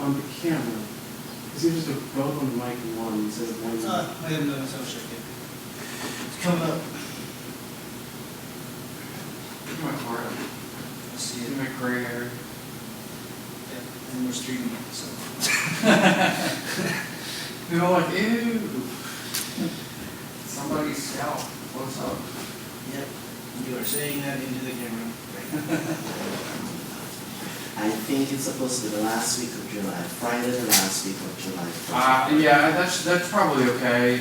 on the camera, is it just a both on mic one instead of one? I haven't done a sound check yet. It's coming up. Look at my heart. I see Look it. at my gray hair. Yeah, and we're streaming it, so. They're all like, ew. Somebody's scalp. What's up? Yep, you are saying that into the camera. I think it's supposed to be the last week of July, Friday the last week of July. Yeah, that's probably okay.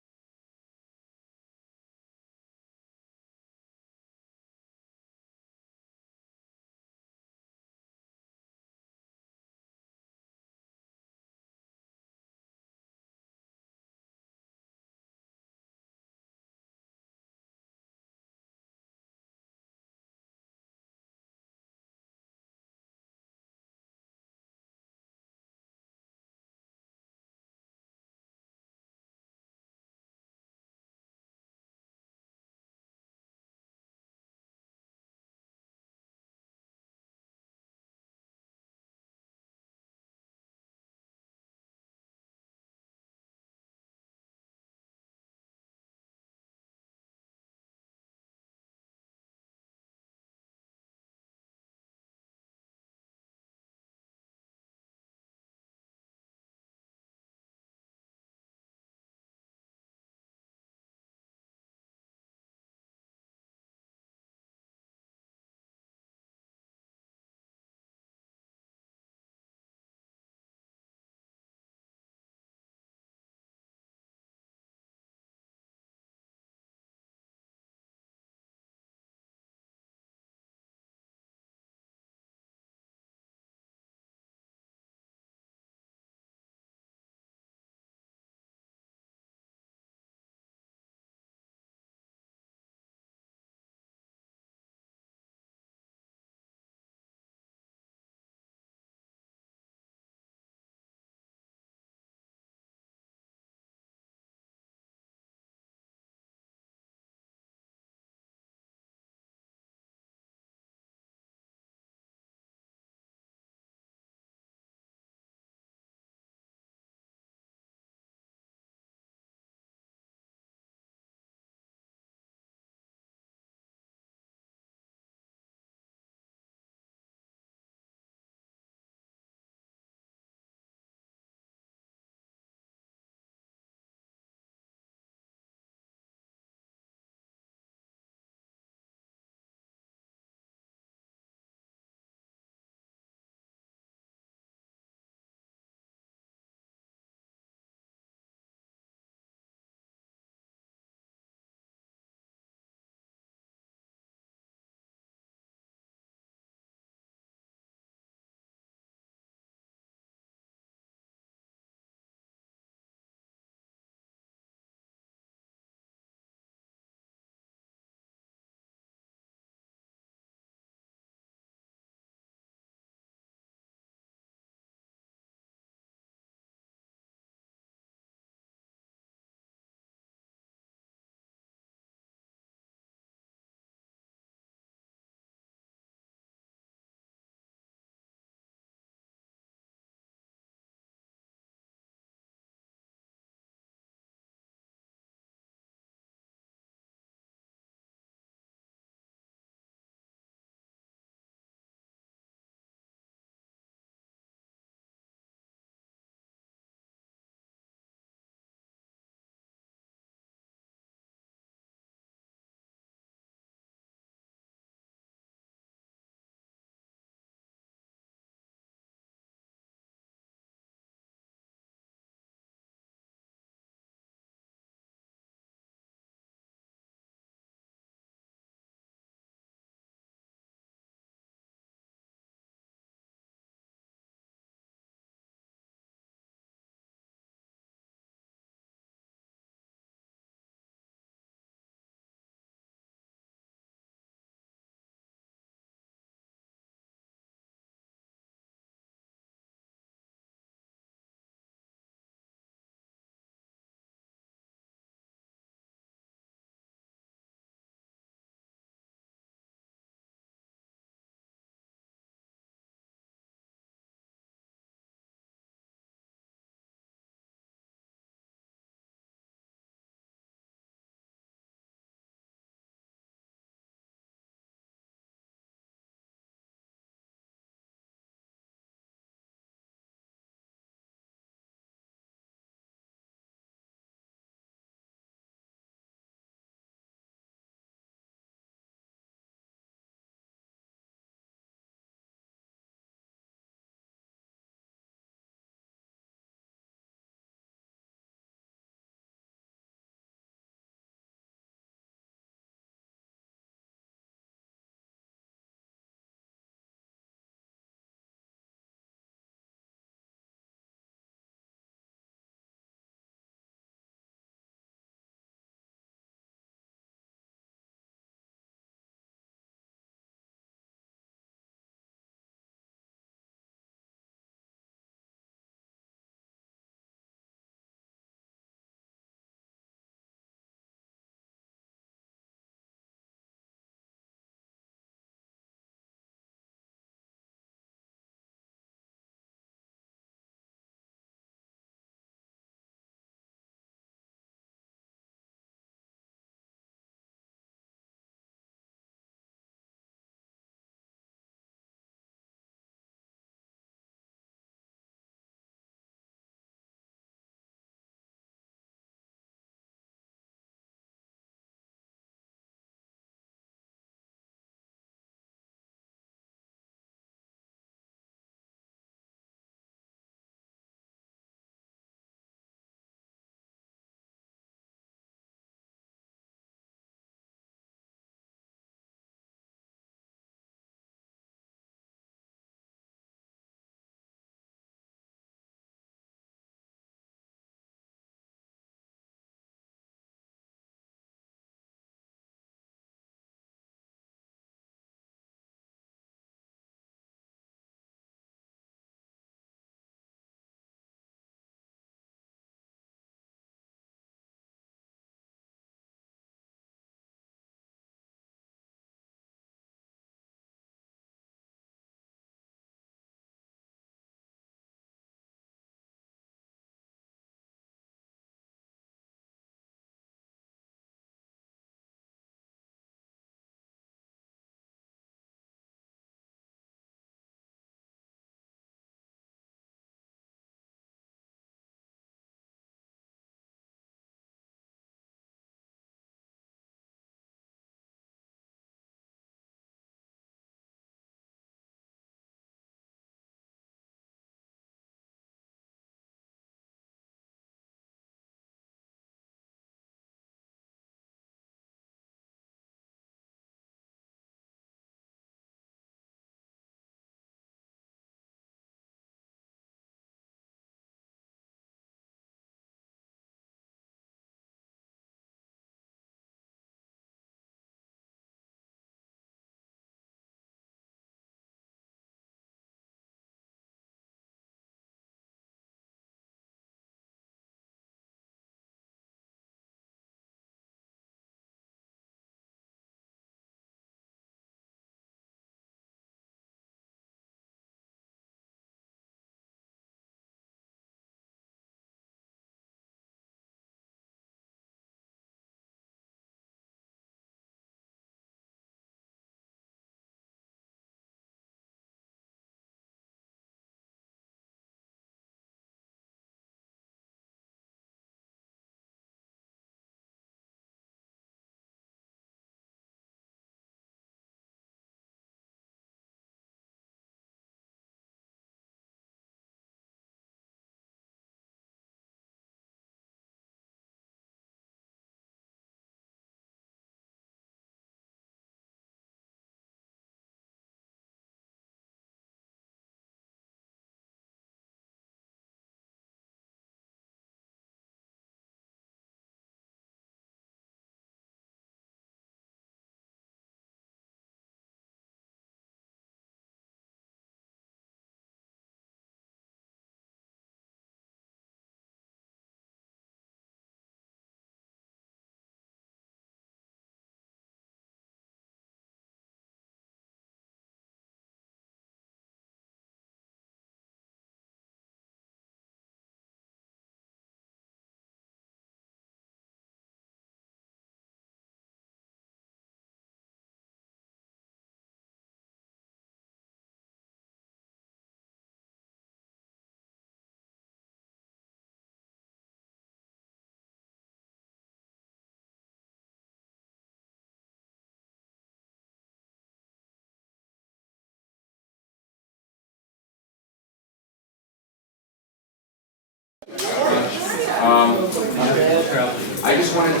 I just wanted to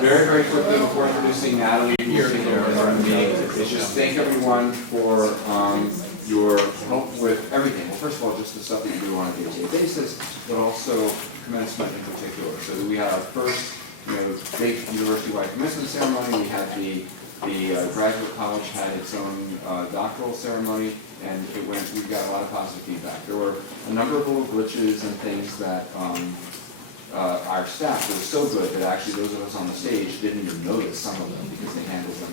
very, very quickly before introducing Natalie, who's taking over the meeting, is just thank everyone for your help with everything. Well, first of all, just the stuff that you do on a day-to-day basis, but also commencement in particular. So that we had our first, big university-wide commencement ceremony. We had the graduate college had its own doctoral ceremony, and we got a lot of positive feedback. There were a number of little glitches and things that our staff was so good that actually those of us on the stage didn't even notice some of them because they handled them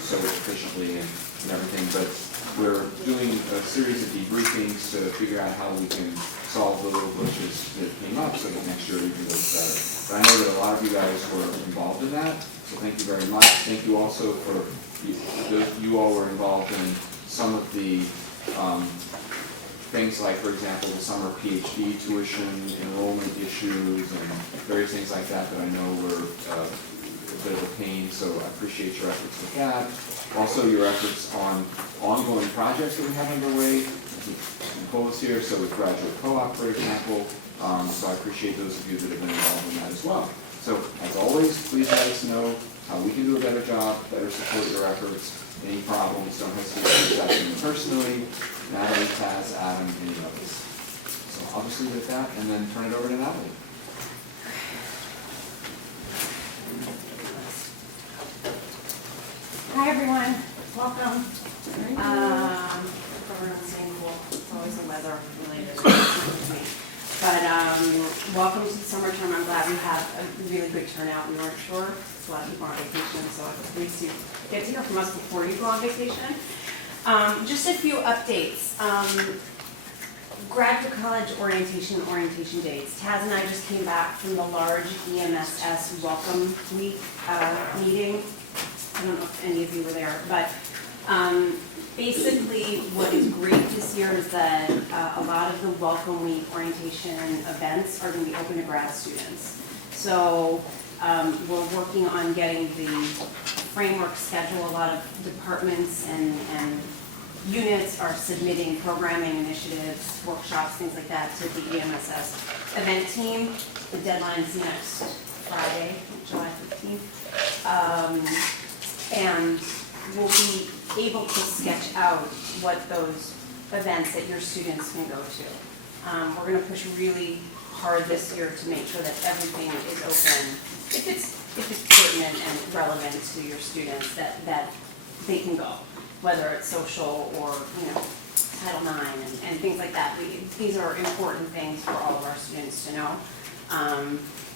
so efficiently and everything. But we're doing a series of debriefings to figure out how we can solve the little glitches that came up so that next year we can do better. But I know that a lot of you guys were involved in that, so thank you very much. Thank you also for you all were involved in some of the things like, for example, the summer PhD tuition, enrollment issues, and various things like that I know were a bit of a pain, so I appreciate your efforts with that. Also, your efforts on ongoing projects that we have underway. Nicole is here, so with Graduate Co-op, for example, so I appreciate those of you that have been involved in that as well. So, as always, please let us know how we can do a better job, better support your efforts. Any problems, don't hesitate to reach out to me personally. Natalie, Taz, Adam, any others. So I'll just leave it at that and then turn it over to Natalie. Hi everyone, welcome. We're in the same pool. It's always a weather related thing. But welcome to the summer term. I'm glad we have a really good turnout. We weren't sure. There's a lot of people on vacation, so at least you get to hear from us before you go on vacation. Just a few updates. Graduate college orientation dates. Taz and I just came back from the large EMSS Welcome Week meeting. I don't know if any of you were there, but basically what is great this year is that a lot of the Welcome Week orientation events are going to be open to grad students. So we're working on getting the framework schedule. A lot of departments and units are submitting programming initiatives, workshops, things like that to the EMSS event team. The deadline is next Friday, July 15th. And we'll be able to sketch out what those events that your students can go to. We're going to push really hard this year to make sure that everything is open, if it's pertinent and relevant to your students, that they can go, whether it's social or Title IX and things like that. These are important things for all of our students to know.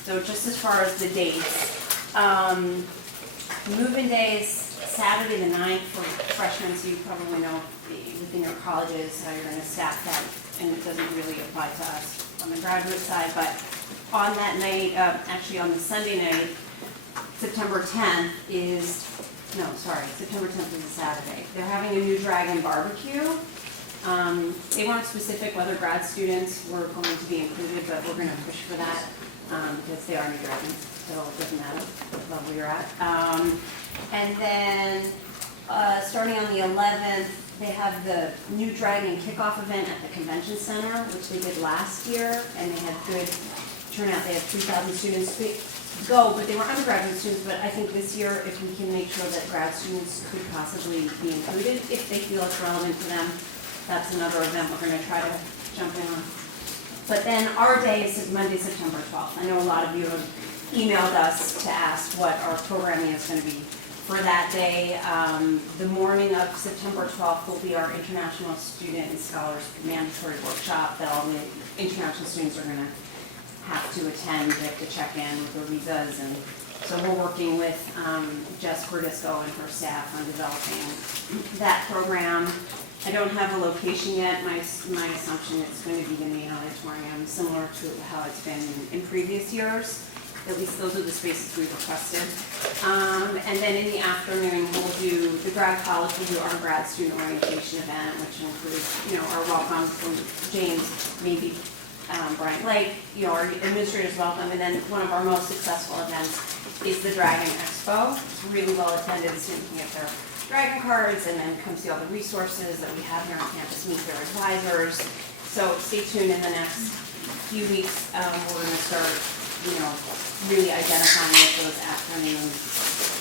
So just as far as the dates, move-in days, Saturday the 9th for freshmen, so you probably know within your colleges how you're going to staff that, and it doesn't really apply to us on the graduate side, but on that night, actually on the Sunday night, September 10th is a Saturday. They're having a New Dragon barbecue. They weren't specific whether grad students were going to be included, but we're going to push for that because they are New Dragons, so it doesn't matter what level you're at. And then starting on the 11th, they have the New Dragon kickoff event at the convention center, which they did last year, and they had good turnout. They had 3,000 students go, but they were undergraduate students. But I think this year, if we can make sure that grad students could possibly be included, if they feel it's relevant to them, that's another event we're going to try to jump in on. But then our day is Monday, September 12th. I know a lot of you have emailed us to ask what our programming is going to be for that day. The morning of September 12th will be our International Student and Scholars Mandatory Workshop that all the international students are going to have to attend. They have to check in with their visas, and so we're working with Jess Burdisco and her staff on developing that program. I don't have a location yet. My assumption is going to be in the auditorium, similar to how it's been in previous years. At least those are the spaces we requested. And then in the afternoon, we'll do the grad college. We'll do our grad student orientation event, which includes, our welcome from James, maybe Bryant Lake, our administrators welcome. And then one of our most successful events is the Dragon Expo. It's really well attended. Students can get their Dragon cards and then come see all the resources that we have here on campus, meet their advisors. So stay tuned in the next few weeks. We're going to start really identifying what those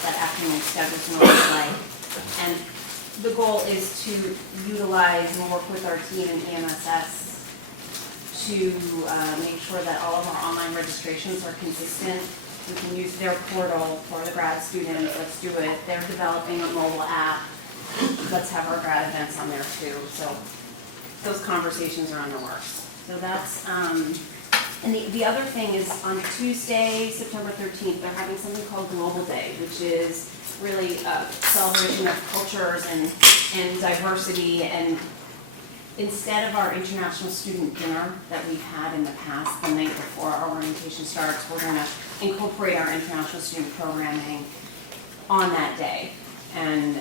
that afternoon schedule's going to look like. And the goal is to utilize and work with our team in EMSS to make sure that all of our online registrations are consistent. We can use their portal for the grad students, let's do it. They're developing a mobile app, let's have our grad events on there too. So those conversations are on the works. So that's, and the other thing is on Tuesday, September 13th, they're having something called Global Day, which is really a celebration of cultures and diversity. And instead of our international student dinner that we've had in the past, the night before our orientation starts, we're gonna incorporate our international student programming on that day. And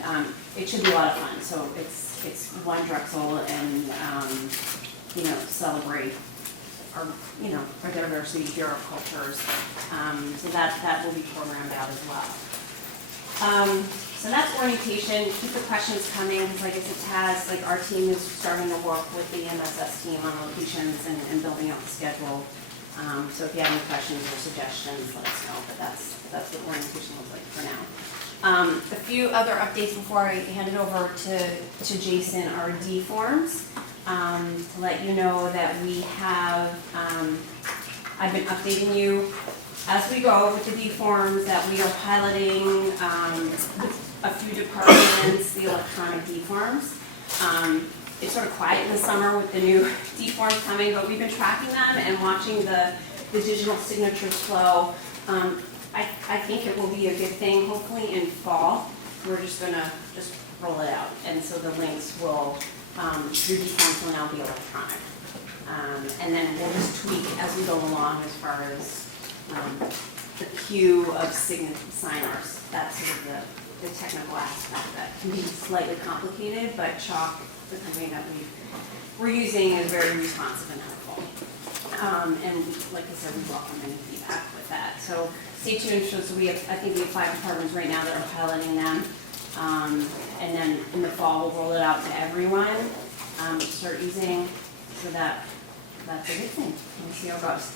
it should be a lot of fun. So it's one Drexel and, celebrate our diversity, hero cultures. So that will be programmed out as well. So that's orientation. Keep the questions coming. Like I said, Taz, our team is starting to work with the MSS team on locations and building out the schedule. So if you have any questions or suggestions, let us know. But that's what orientation looks like for now. A few other updates before I hand it over to Jason are D forms. To let you know that we have, I've been updating you as we go with the D forms, that we are piloting a few departments, the electronic D forms. It's sort of quiet in the summer with the new D forms coming, but we've been tracking them and watching the digital signatures flow. I think it will be a good thing, hopefully in fall. We're just gonna roll it out. And so the links will, your D forms will now be electronic. And then we'll just tweak as we go along as far as the queue of signers. That's sort of the technical aspect that can be slightly complicated, but Chalk, the company that we're using, is very responsive and helpful. And like I said, we welcome any feedback with that. So stay tuned. So I think we have 5 departments right now that are piloting them. And then in the fall, we'll roll it out to everyone, start using, so that's a good thing. We'll see how it goes.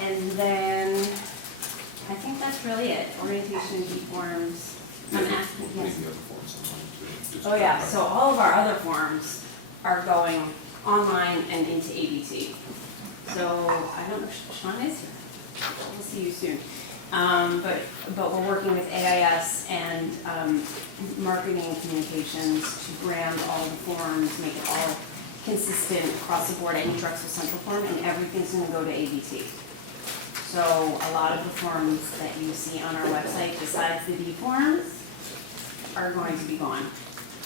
And then I think that's really it. Orientation, D forms. I'm asking, yes. Oh yeah, so all of our other forms are going online and into ABT. So I don't know if Sean is here. We'll see you soon. But we're working with AIS and marketing and communications to brand all the forms, make it all consistent across the board, any Drexel Central form, and everything's going to go to ABT. So a lot of the forms that you see on our website, besides the D forms, are going to be gone.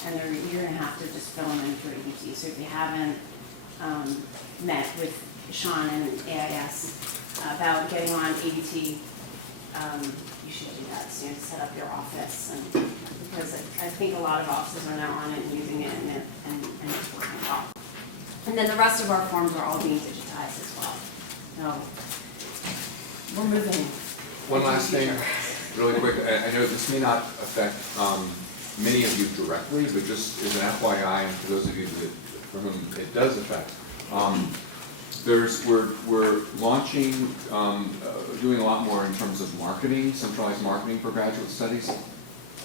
And you're going to have to just fill them in through ABT. So if you haven't met with Sean and AIS about getting on ABT, you should do that soon, set up your office. And because I think a lot of offices are now on it and using it, and it's working well. And then the rest of our forms are all being digitized as well. So we're moving. One last thing, really quick. I know this may not affect many of you directly, but just as an FYI, and for those of you for whom it does affect, we're launching, doing a lot more in terms of marketing, centralized marketing for graduate studies.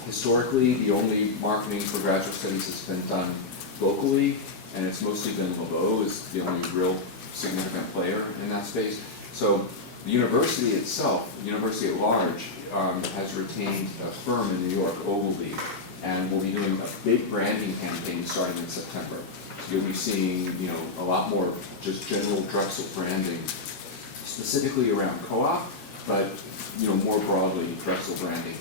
Historically, the only marketing for graduate studies has been done locally, and it's mostly been LeBeau is the only real significant player in that space. So the university itself, the university at large, has retained a firm in New York, Ogilvy, and we'll be doing a big branding campaign starting in September. So you'll be seeing, a lot more just general Drexel branding, specifically around co-op, but more broadly Drexel branding.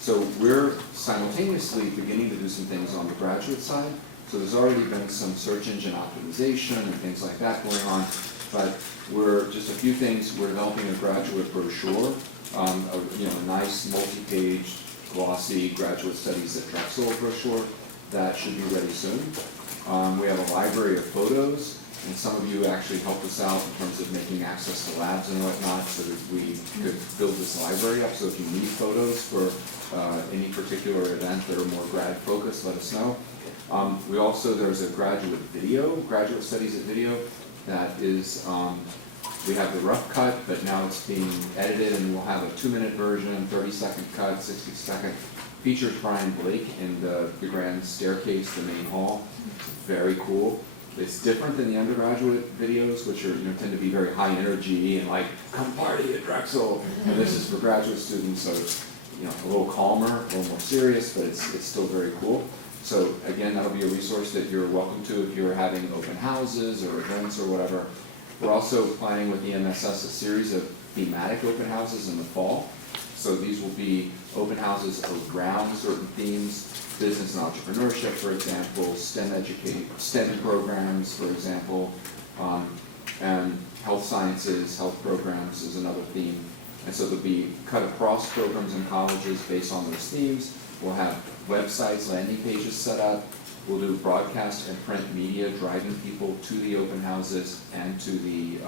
So we're simultaneously beginning to do some things on the graduate side. So there's already been some search engine optimization and things like that going on, but we're just a few things. We're developing a graduate brochure, a nice multi-page, glossy graduate studies at Drexel brochure that should be ready soon. We have a library of photos, and some of you actually helped us out in terms of making access to labs and whatnot so that we could build this library up. So if you need photos for any particular event that are more grad focused, let us know. There's a graduate studies at video that is We have the rough cut, but now it's being edited, and we'll have a 2-minute version, 30-second cut, 60-second. Features Brian Blake in the grand staircase, the main hall. Very cool. It's different than the undergraduate videos, which are tend to be very high energy and like, come party at Drexel. And this is for graduate students, so it's a little calmer, a little more serious, but it's still very cool. So again, that'll be a resource that you're welcome to if you're having open houses or events or whatever. We're also planning with the MSS a series of thematic open houses in the fall. So these will be open houses around certain themes, business and entrepreneurship, for example, STEM programs, for example, and health sciences, health programs is another theme. And so they'll be cut across programs and colleges based on those themes. We'll have websites, landing pages set up. We'll do broadcast and print media driving people to the open houses and to the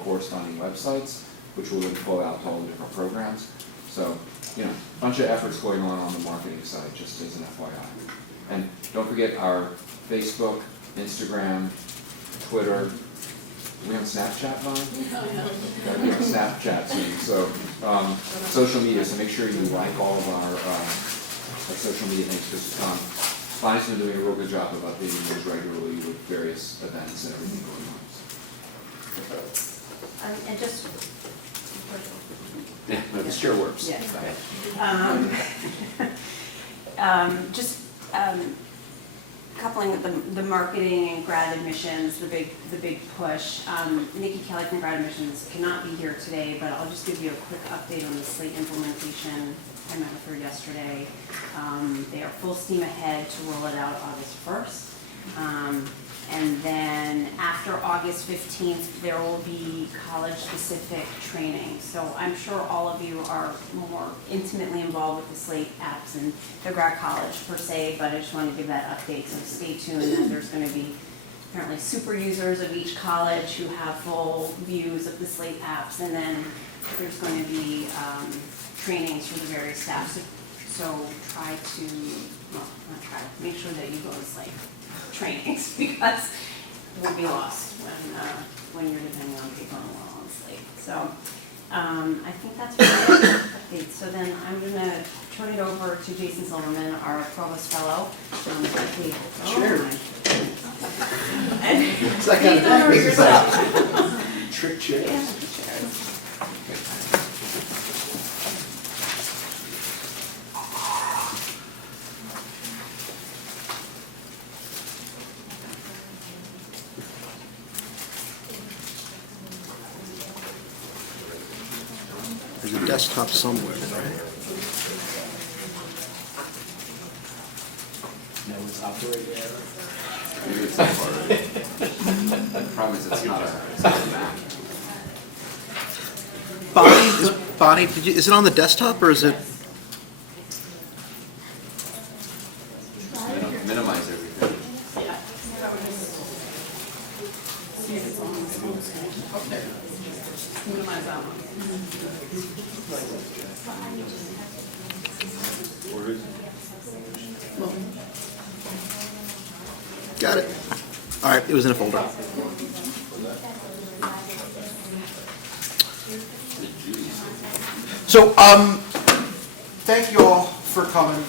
corresponding websites, which will then flow out to all the different programs. So, a bunch of efforts going on the marketing side, just as an FYI. And don't forget our Facebook, Instagram, Twitter. We on Snapchat, Vaughn? Gotta be on Snapchat soon. So, social media, so make sure you like all of our social media things, because Bonnie's been doing a real good job of updating those regularly with various events and everything going on. And just, Yeah, no, it sure works. yeah. Just coupling with the marketing and grad admissions, the big push. Nikki Kelly from Grad Admissions cannot be here today, but I'll just give you a quick update on the slate implementation. I met with her yesterday. They are full steam ahead to roll it out August 1st. And then after August 15th, there will be college-specific training. So I'm sure all of you are more intimately involved with the Slate apps and the grad college per se, but I just want to give that update. So stay tuned, that there's going to be apparently super users of each college who have full views of the Slate apps, and then there's going to be trainings for the various staff. So try to, well, not try, make sure that you go to Slate trainings, because we'll be lost when you're depending on paper and law on Slate. So I think that's my update. So then I'm going to turn it over to Jason Silverman, our Provost Fellow. Sure. And That kind of please don't hurt business yourself. Trick chairs. Yeah, cheers. There's a desktop somewhere, right? No, it's operating. The problem is it's not a Mac. Bonnie, is it on the desktop or is it? Minimize everything. See if it's on the phone screen. Okay. Minimize that one. Got it. All right, it was in a folder. So, thank you all for coming.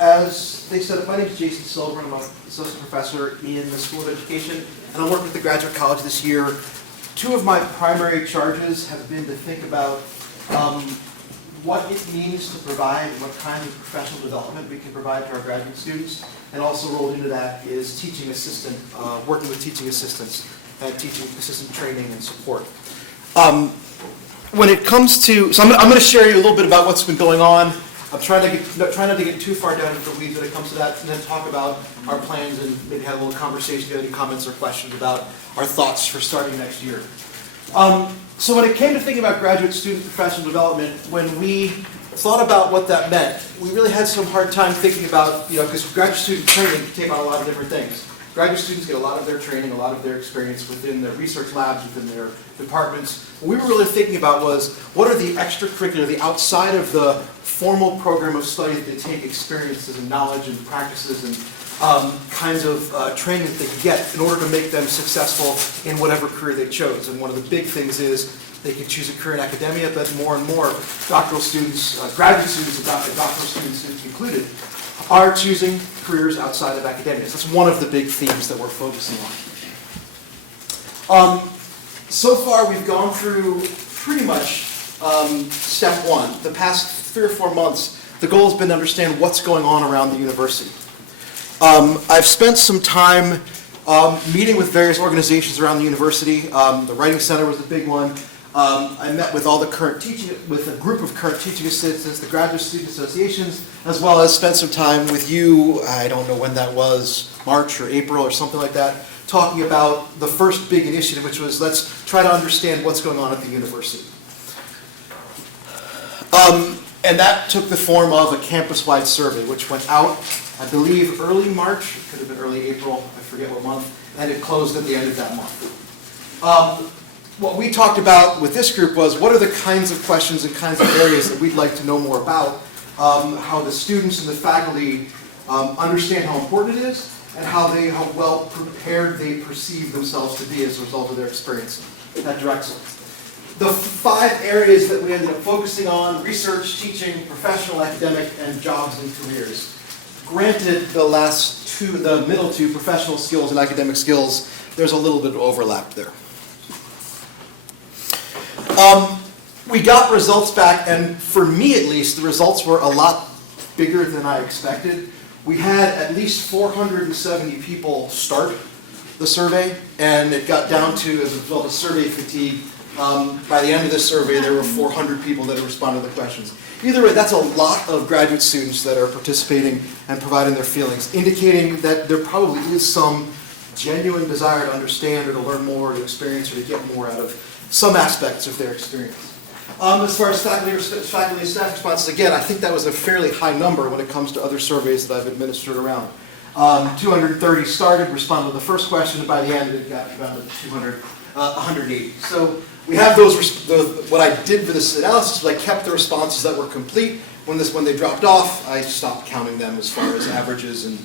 As they said, my name is Jason Silver. I'm an associate professor in the School of Education, and I'm working with the Graduate College this year. Two of my primary charges have been to think about what it means to provide and what kind of professional development we can provide to our graduate students. And also rolled into that is teaching assistant, working with teaching assistants and teaching assistant training and support. When it comes to, so I'm going to share you a little bit about what's been going on. I'm trying not to get too far down into the weeds when it comes to that, and then talk about our plans and maybe have a little conversation, get any comments or questions about our thoughts for starting next year. So when it came to thinking about graduate student professional development, when we thought about what that meant, we really had some hard time thinking about, because graduate student training can take on a lot of different things. Graduate students get a lot of their training, a lot of their experience within their research labs, within their departments. What we were really thinking about was, what are the extracurricular, the outside of the formal program of study that they take experiences and knowledge and practices and kinds of training that they could get in order to make them successful in whatever career they chose. And one of the big things is they can choose a career in academia, but more and more doctoral students, graduate students, and doctoral students included, are choosing careers outside of academia. So that's one of the big themes that we're focusing on. So far, we've gone through pretty much step one. The past 3 or 4 months, the goal has been to understand what's going on around the university. I've spent some time meeting with various organizations around the university. The Writing Center was the big one. I met with all the with a group of current teaching assistants, the graduate student associations, as well as spent some time with you, I don't know when that was, March or April or something like that, talking about the first big initiative, which was let's try to understand what's going on at the university. And that took the form of a campus-wide survey, which went out, I believe, early March, it could have been early April, I forget what month, and it closed at the end of that month. What we talked about with this group was what are the kinds of questions and kinds of areas that we'd like to know more about, how the students and the faculty understand how important it is, and how well prepared they perceive themselves to be as a result of their experience at Drexel. The 5 areas that we ended up focusing on: research, teaching, professional, academic, and jobs and careers. Granted, the middle two, professional skills and academic skills, there's a little bit of overlap there. We got results back, and for me at least, the results were a lot bigger than I expected. We had at least 470 people start the survey, and it got down to, as a result of survey fatigue, by the end of this survey, there were 400 people that had responded to the questions. Either way, that's a lot of graduate students that are participating and providing their feelings, indicating that there probably is some genuine desire to understand or to learn more, or to experience, or to get more out of some aspects of their experience. As far as faculty and staff responses, again, I think that was a fairly high number when it comes to other surveys that I've administered around. 230 started, responded to the first question, and by the end it got around to 180. So we have what I did for this analysis was I kept the responses that were complete. When they dropped off, I stopped counting them as far as averages and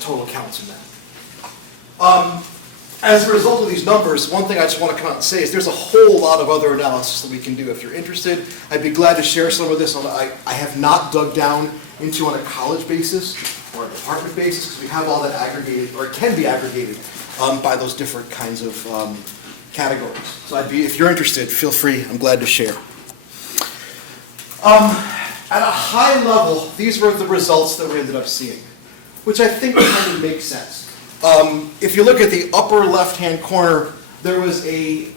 total counts in that. As a result of these numbers, one thing I just want to come out and say is there's a whole lot of other analysis that we can do. If you're interested, I'd be glad to share some of this. I have not dug down into on a college basis or a department basis, because we have all that aggregated, or it can be aggregated by those different kinds of categories. So if you're interested, feel free. I'm glad to share. At a high level, these were the results that we ended up seeing, which I think kind of makes sense. If you look at the upper left-hand corner, there was a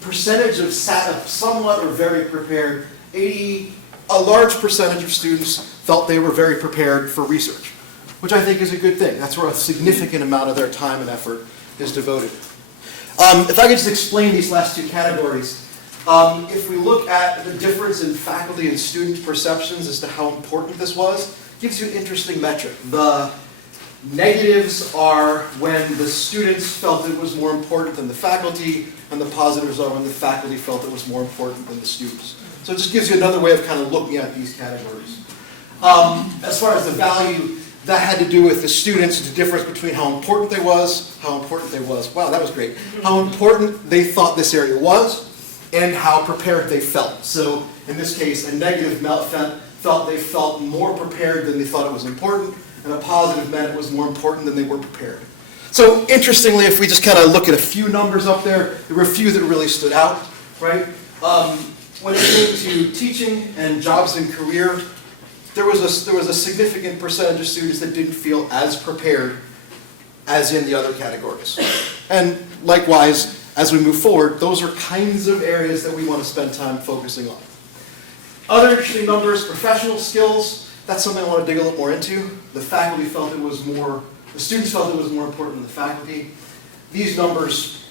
percentage of somewhat or very prepared. A large percentage of students felt they were very prepared for research, which I think is a good thing. That's where a significant amount of their time and effort is devoted. If I could just explain these last 2 categories. If we look at the difference in faculty and student perceptions as to how important this was, it gives you an interesting metric. The negatives are when the students felt it was more important than the faculty, and the positives are when the faculty felt it was more important than the students. So it just gives you another way of kind of looking at these categories. As far as the value, that had to do with the students, the difference between how important they was, wow, that was great, how important they thought this area was, and how prepared they felt. So in this case, a negative they felt more prepared than they thought it was important, and a positive meant it was more important than they were prepared. So interestingly, if we just kind of look at a few numbers up there were a few that really stood out, right? When it came to teaching and jobs and career, there was a significant percentage of students that didn't feel as prepared as in the other categories. And likewise, as we move forward, those are kinds of areas that we want to spend time focusing on. Other interesting numbers: professional skills. That's something I want to dig a little more into. The students felt it was more important than the faculty. These numbers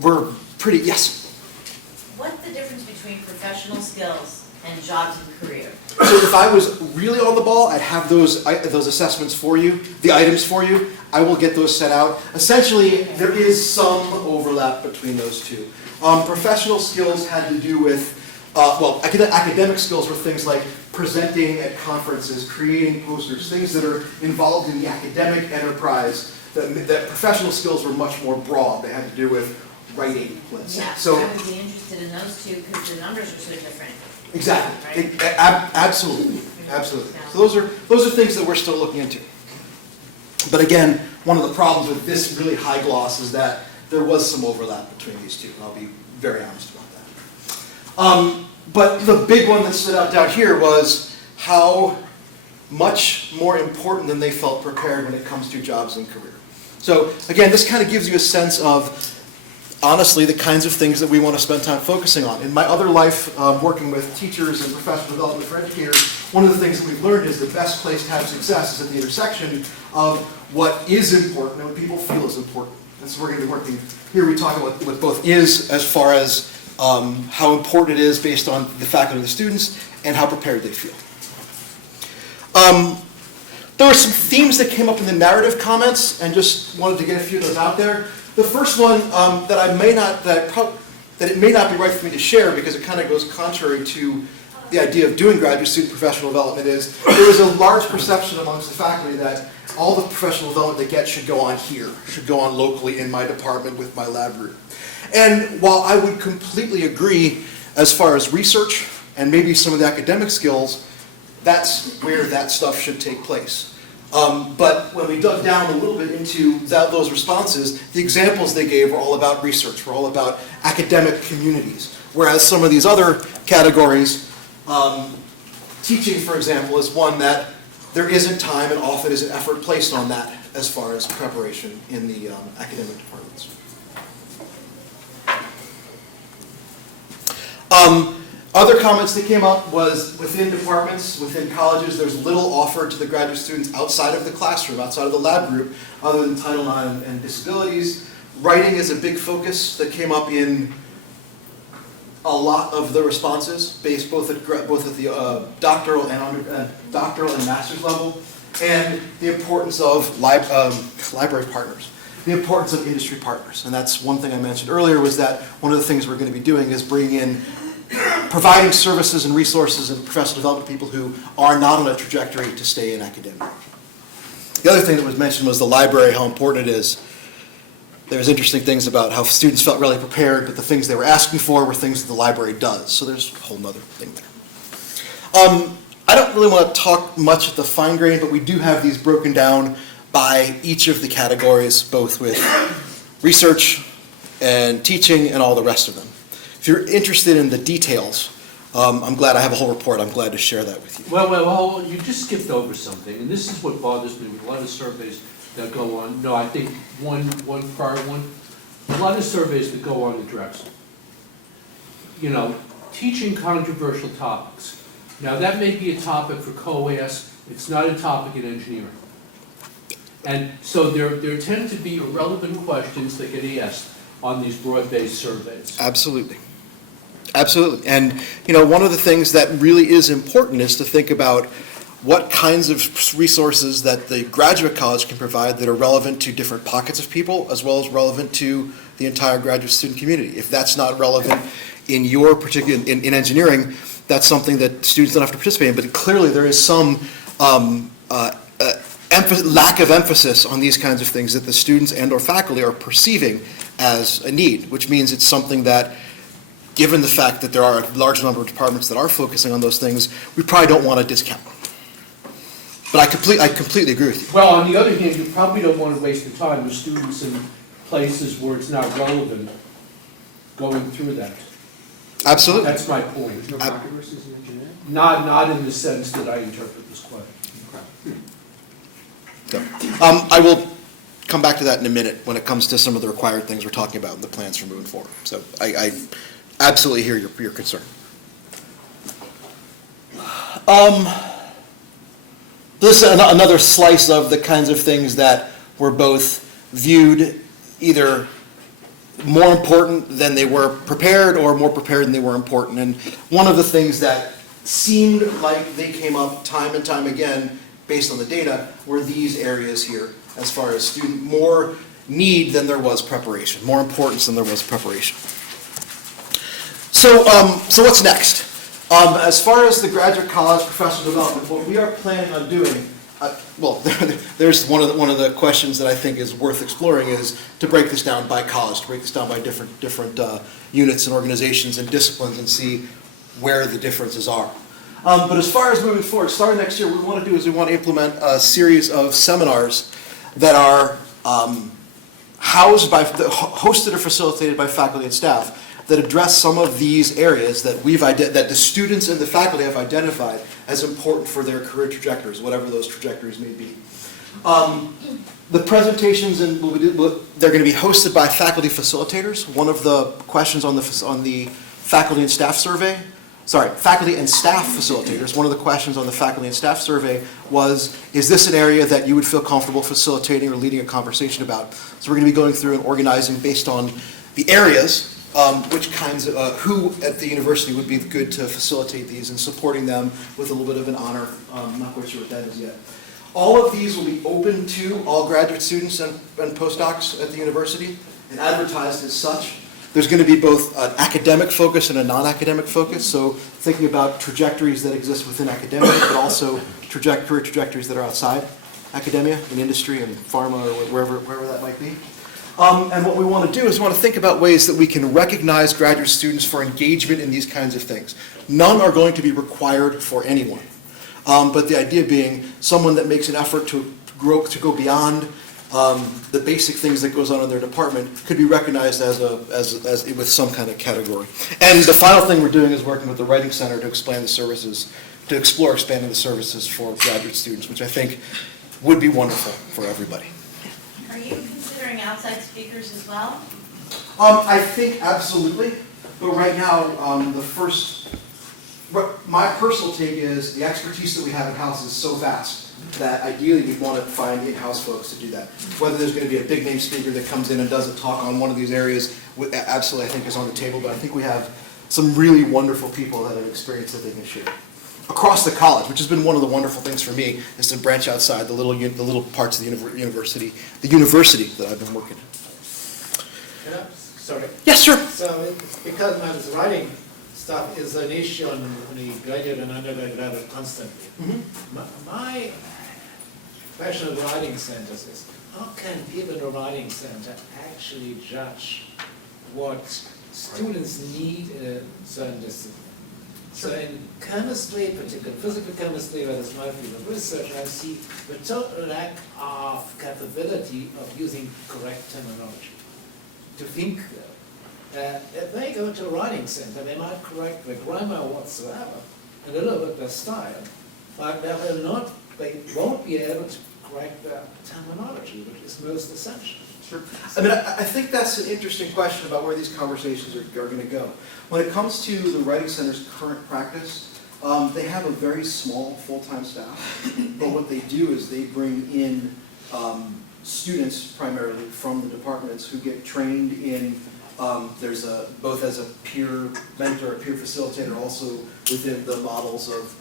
were pretty, yes? What's the difference between professional skills and jobs and career? So if I was really on the ball, I'd have those assessments for you, the items for you. I will get those set out. Essentially, there is some overlap between those two. Professional skills had to do with, academic skills were things like presenting at conferences, creating posters, things that are involved in the academic enterprise, that professional skills were much more broad. They had to do with writing, let's say. Yeah, So, I would be interested in those two because the numbers are so different. exactly. Right. Absolutely, absolutely. So those are things that we're still looking into. But again, one of the problems with this really high gloss is that there was some overlap between these two, and I'll be very honest about that. But the big one that stood out down here was how much more important than they felt prepared when it comes to jobs and career. So again, this kind of gives you a sense of, honestly, the kinds of things that we want to spend time focusing on. In my other life, working with teachers and professional development for educators, one of the things that we've learned is the best place to have success is at the intersection of what is important and what people feel is important. And so we're going to be working, here we talk about what both is as far as how important it is based on the faculty and the students and how prepared they feel. There were some themes that came up in the narrative comments, and just wanted to get a few of those out there. The first one that it may not be right for me to share because it kind of goes contrary to the idea of doing graduate student professional development is there is a large perception amongst the faculty that all the professional development they get should go on here, should go on locally in my department with my lab group. And while I would completely agree as far as research and maybe some of the academic skills, that's where that stuff should take place. But when we dug down a little bit into those responses, the examples they gave were all about research, were all about academic communities. Whereas some of these other categories, teaching, for example, is one that there isn't time and often isn't effort placed on that as far as preparation in the academic departments. Other comments that came up was within departments, within colleges, there's little offered to the graduate students outside of the classroom, outside of the lab group, other than Title IX and disabilities. Writing is a big focus that came up in a lot of the responses, based both at the doctoral and master's level, and the importance of library partners, the importance of industry partners. And that's one thing I mentioned earlier, was that one of the things we're going to be doing is bringing in providing services and resources and professional development people who are not on a trajectory to stay in academia. The other thing that was mentioned was the library, how important it is. There's interesting things about how students felt really prepared, but the things they were asking for were things that the library does. So there's a whole other thing there. I don't really want to talk much at the fine grain, but we do have these broken down by each of the categories, both with research and teaching and all the rest of them. If you're interested in the details, I'm glad I have a whole report. I'm glad to share that with you. Well, you just skipped over something, and this is what bothers me with a lot of surveys that go on. No, I think one prior one, a lot of surveys that go on the Drexel. You know, teaching controversial topics. Now, that may be a topic for COAS. It's not a topic in engineering. And so there tend to be irrelevant questions that get asked on these broad-based surveys. Absolutely. Absolutely. And, you know, one of the things that really is important is to think about what kinds of resources that the graduate college can provide that are relevant to different pockets of people, as well as relevant to the entire graduate student community. If that's not relevant in your particular, in engineering, that's something that students don't have to participate in. But clearly there is some lack of emphasis on these kinds of things that the students and or faculty are perceiving as a need, which means it's something that, given the fact that there are a large number of departments that are focusing on those things, we probably don't want to discount. But I completely agree with you. Well, on the other hand, you probably don't want to waste the time with students in places where it's not relevant going through that. Absolutely. That's my point. There's no controversies in engineering? Not in the sense that I interpret this question. So, I will come back to that in a minute when it comes to some of the required things we're talking about and the plans for moving forward. So I absolutely hear your concern. This is another slice of the kinds of things that were both viewed either more important than they were prepared or more prepared than they were important. And one of the things that seemed like they came up time and time again based on the data were these areas here as far as student, more need than there was preparation, more importance than there was preparation. So what's next? As far as the graduate college professional development, what we are planning on doing, well, there's one of the questions that I think is worth exploring is to break this down by college, to break this down by different units and organizations and disciplines and see where the differences are. But as far as moving forward, starting next year, what we want to do is we want to implement a series of seminars that are hosted or facilitated by faculty and staff that address some of these areas that that the students and the faculty have identified as important for their career trajectories, whatever those trajectories may be. The presentations they're going to be hosted by faculty facilitators. One of the questions on the faculty and staff survey, faculty and staff facilitators, one of the questions on the faculty and staff survey was, is this an area that you would feel comfortable facilitating or leading a conversation about? So we're going to be going through and organizing based on the areas, who at the university would be good to facilitate these and supporting them with a little bit of an honor. I'm not quite sure what that is yet. All of these will be open to all graduate students and postdocs at the university and advertised as such. There's going to be both an academic focus and a non-academic focus, so thinking about trajectories that exist within academia, but also career trajectories that are outside academia, in industry and pharma or wherever that might be. And what we want to do is we want to think about ways that we can recognize graduate students for engagement in these kinds of things. None are going to be required for anyone. But the idea being someone that makes an effort to go beyond the basic things that goes on in their department could be recognized as with some kind of category. And the final thing we're doing is working with the Writing Center to expand the services, to explore expanding the services for graduate students, which I think would be wonderful for everybody. Are you considering outside speakers as well? I think absolutely, but right now, my personal take is the expertise that we have in-house is so vast that ideally we'd want to find in-house folks to do that. Whether there's going to be a big name speaker that comes in and does a talk on one of these areas, absolutely I think is on the table, but I think we have some really wonderful people that have experience that they can share. Across the college, which has been one of the wonderful things for me, is to branch outside the little parts of the university that I've been working in. Sorry. Yes, sir. So because my writing stuff is an issue on the graduate and undergraduate level constantly. Mm-hmm. My question of writing centers is, how can people in a writing center actually judge what students need in a certain discipline? So in chemistry, particularly physical chemistry, where it's my field of research, I see the total lack of capability of using correct terminology. To think, if they go to a writing center, they might correct the grammar whatsoever, and a little bit their style, but they won't be able to correct their terminology, which is most essential. Sure. I mean, I think that's an interesting question about where these conversations are going to go. When it comes to the Writing Center's current practice, they have a very small full-time staff, but what they do is they bring in students primarily from the departments who get trained in, there's both as a peer mentor, a peer facilitator, also within the models of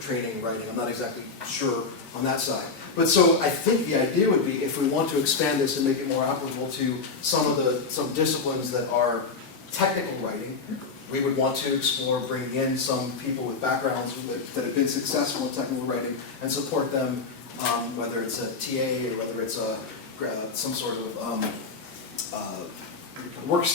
training writing. I'm not exactly sure on that side. But so I think the idea would be, if we want to expand this and make it more applicable to some disciplines that are technical writing, we would want to explore bringing in some people with backgrounds that have been successful in technical writing and support them, whether it's a TA or whether it's some sort of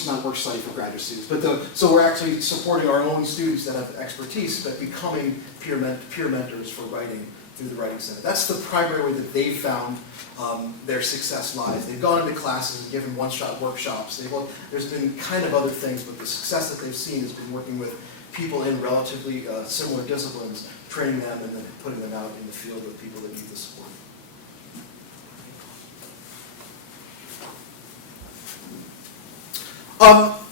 not work study for graduate students, but so we're actually supporting our own students that have expertise, but becoming peer mentors for writing through the Writing Center. That's the primary way that they've found their success lies. They've gone into classes and given one-shot workshops. There's been kind of other things, but the success that they've seen has been working with people in relatively similar disciplines, training them and then putting them out in the field with people that need the support.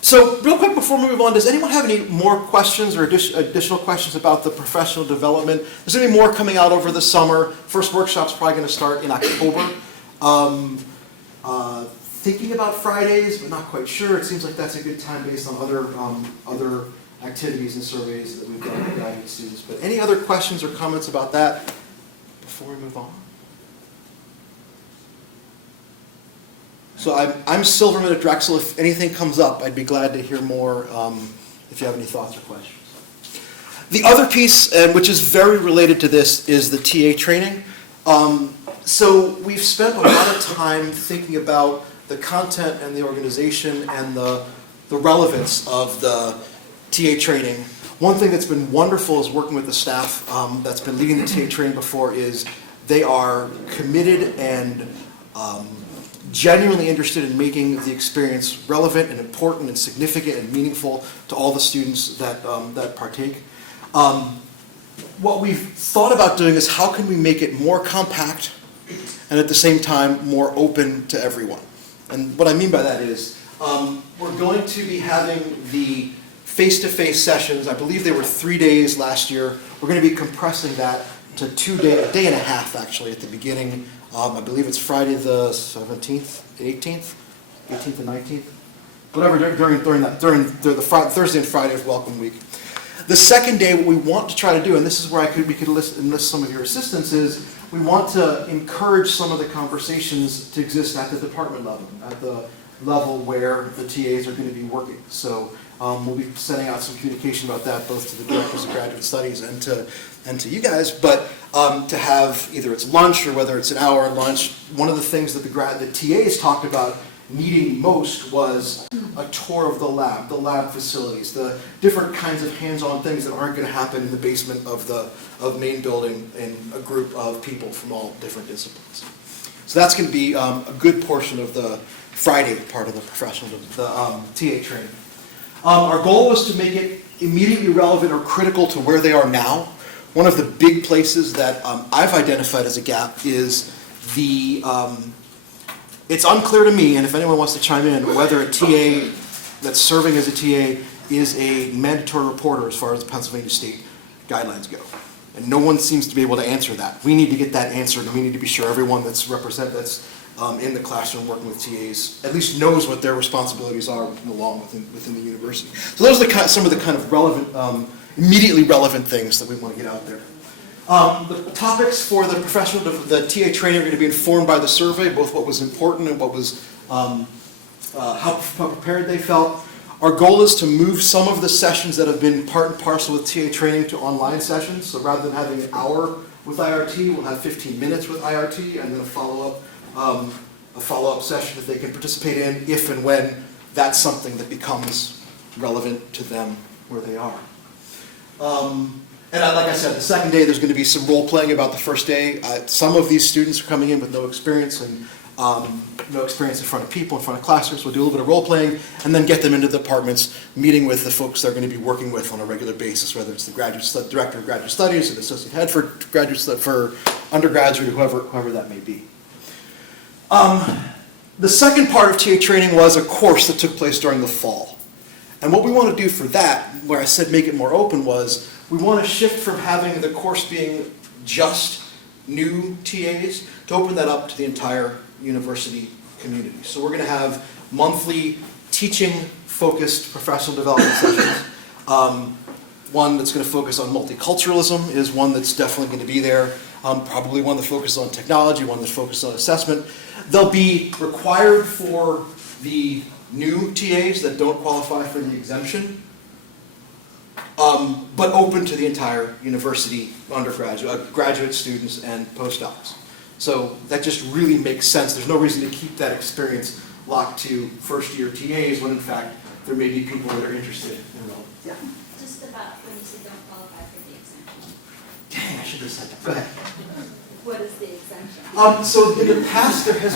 So real quick before we move on, does anyone have any more questions or additional questions about the professional development? There's going to be more coming out over the summer. First workshop's probably going to start in October. Thinking about Fridays, but not quite sure. It seems like that's a good time based on other activities and surveys that we've done with graduate students. But any other questions or comments about that before we move on? So I'm Silverman at Drexel. If anything comes up, I'd be glad to hear more if you have any thoughts or questions. The other piece, and which is very related to this, is the TA training. So we've spent a lot of time thinking about the content and the organization and the relevance of the TA training. One thing that's been wonderful is working with the staff that's been leading the TA training before is they are committed and genuinely interested in making the experience relevant and important and significant and meaningful to all the students that partake. What we've thought about doing is how can we make it more compact and at the same time more open to everyone. And what I mean by that is we're going to be having the face-to-face sessions. I believe they were 3 days last year. We're going to be compressing that to a day and a half actually at the beginning. I believe it's Friday the 17th, 18th and 19th. Whatever, during the Thursday and Friday of Welcome Week. The second day, what we want to try to do, and this is where we could enlist some of your assistance, is we want to encourage some of the conversations to exist at the department level, at the level where the TAs are going to be working. So we'll be sending out some communication about that, both to the directors of graduate studies and to you guys. But to have either it's lunch or whether it's an hour lunch, one of the things that the TAs talked about needing most was a tour of the lab facilities, the different kinds of hands-on things that aren't going to happen in the basement of main building in a group of people from all different disciplines. So that's going to be a good portion of the Friday part of the TA training. Our goal was to make it immediately relevant or critical to where they are now. One of the big places that I've identified as a gap is it's unclear to me, and if anyone wants to chime in, whether a TA that's serving as a TA is a mandatory reporter as far as the Pennsylvania state guidelines go. And no one seems to be able to answer that. We need to get that answered, and we need to be sure everyone that's represented, that's in the classroom working with TAs, at least knows what their responsibilities are along within the university. So those are some of the kind of relevant, immediately relevant things that we want to get out there. The topics for the the TA training are going to be informed by the survey, both what was important and what was, how prepared they felt. Our goal is to move some of the sessions that have been part and parcel with TA training to online sessions. So rather than having an hour with IRT, we'll have 15 minutes with IRT and then a follow-up session that they can participate in if and when that's something that becomes relevant to them where they are. And like I said, the second day there's going to be some role playing about the first day. Some of these students are coming in with no experience and no experience in front of people, in front of classrooms. We'll do a little bit of role playing and then get them into the departments, meeting with the folks they're going to be working with on a regular basis, whether it's the director of graduate studies or the associate head for undergraduate, or whoever that may be. The second part of TA training was a course that took place during the fall. And what we want to do for that, where I said make it more open, was we want to shift from having the course being just new TAs to open that up to the entire university community. So we're going to have monthly teaching-focused professional development sessions. One that's going to focus on multiculturalism is one that's definitely going to be there. Probably one that focuses on technology, one that focuses on assessment. They'll be required for the new TAs that don't qualify for the exemption, but open to the entire university, undergraduate, graduate students, and postdocs. So that just really makes sense. There's no reason to keep that experience locked to first-year TAs when, in fact, there may be people that are interested in them. Yeah. Just about when you say don't qualify for the exemption. Dang, I should have said that. Go ahead. What is the exemption? So in the past, there has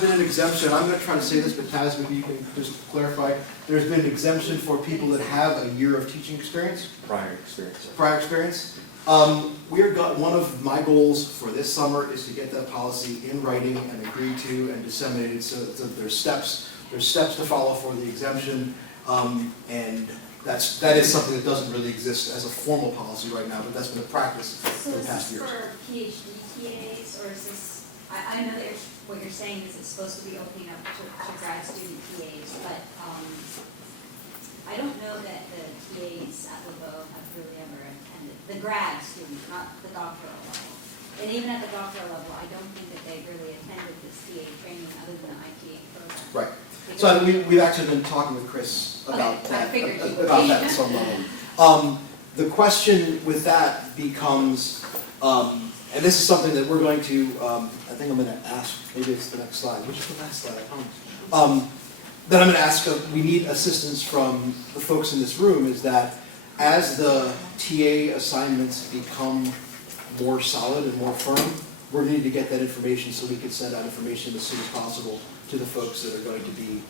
been an exemption. I'm going to try to say this, but Taz, maybe you can just clarify. There's been an exemption for people that have a year of teaching experience. Prior experience. Prior experience. One of my goals for this summer is to get that policy in writing and agreed to and disseminated so that there's steps to follow for the exemption, and that is something that doesn't really exist as a formal policy right now, but that's been a practice for the past years. So is this for PhD TAs, or is this, I know that what you're saying is it's supposed to be opening up to grad student TAs, but I don't know that the TAs at Laveau have really ever attended, the grad students, not the doctoral level. And even at the doctoral level, I don't think that they've really attended this TA training other than the ITA program. Right. So we've actually been talking with Chris about that at some level. The question with that becomes, and this is something that we're going to, I think I'm going to ask, maybe it's the next slide, which is the last slide, I promise. That I'm going to ask, we need assistance from the folks in this room, is that as the TA assignments become more solid and more firm, we're going to need to get that information so we can send out information as soon as possible to the folks that are going to be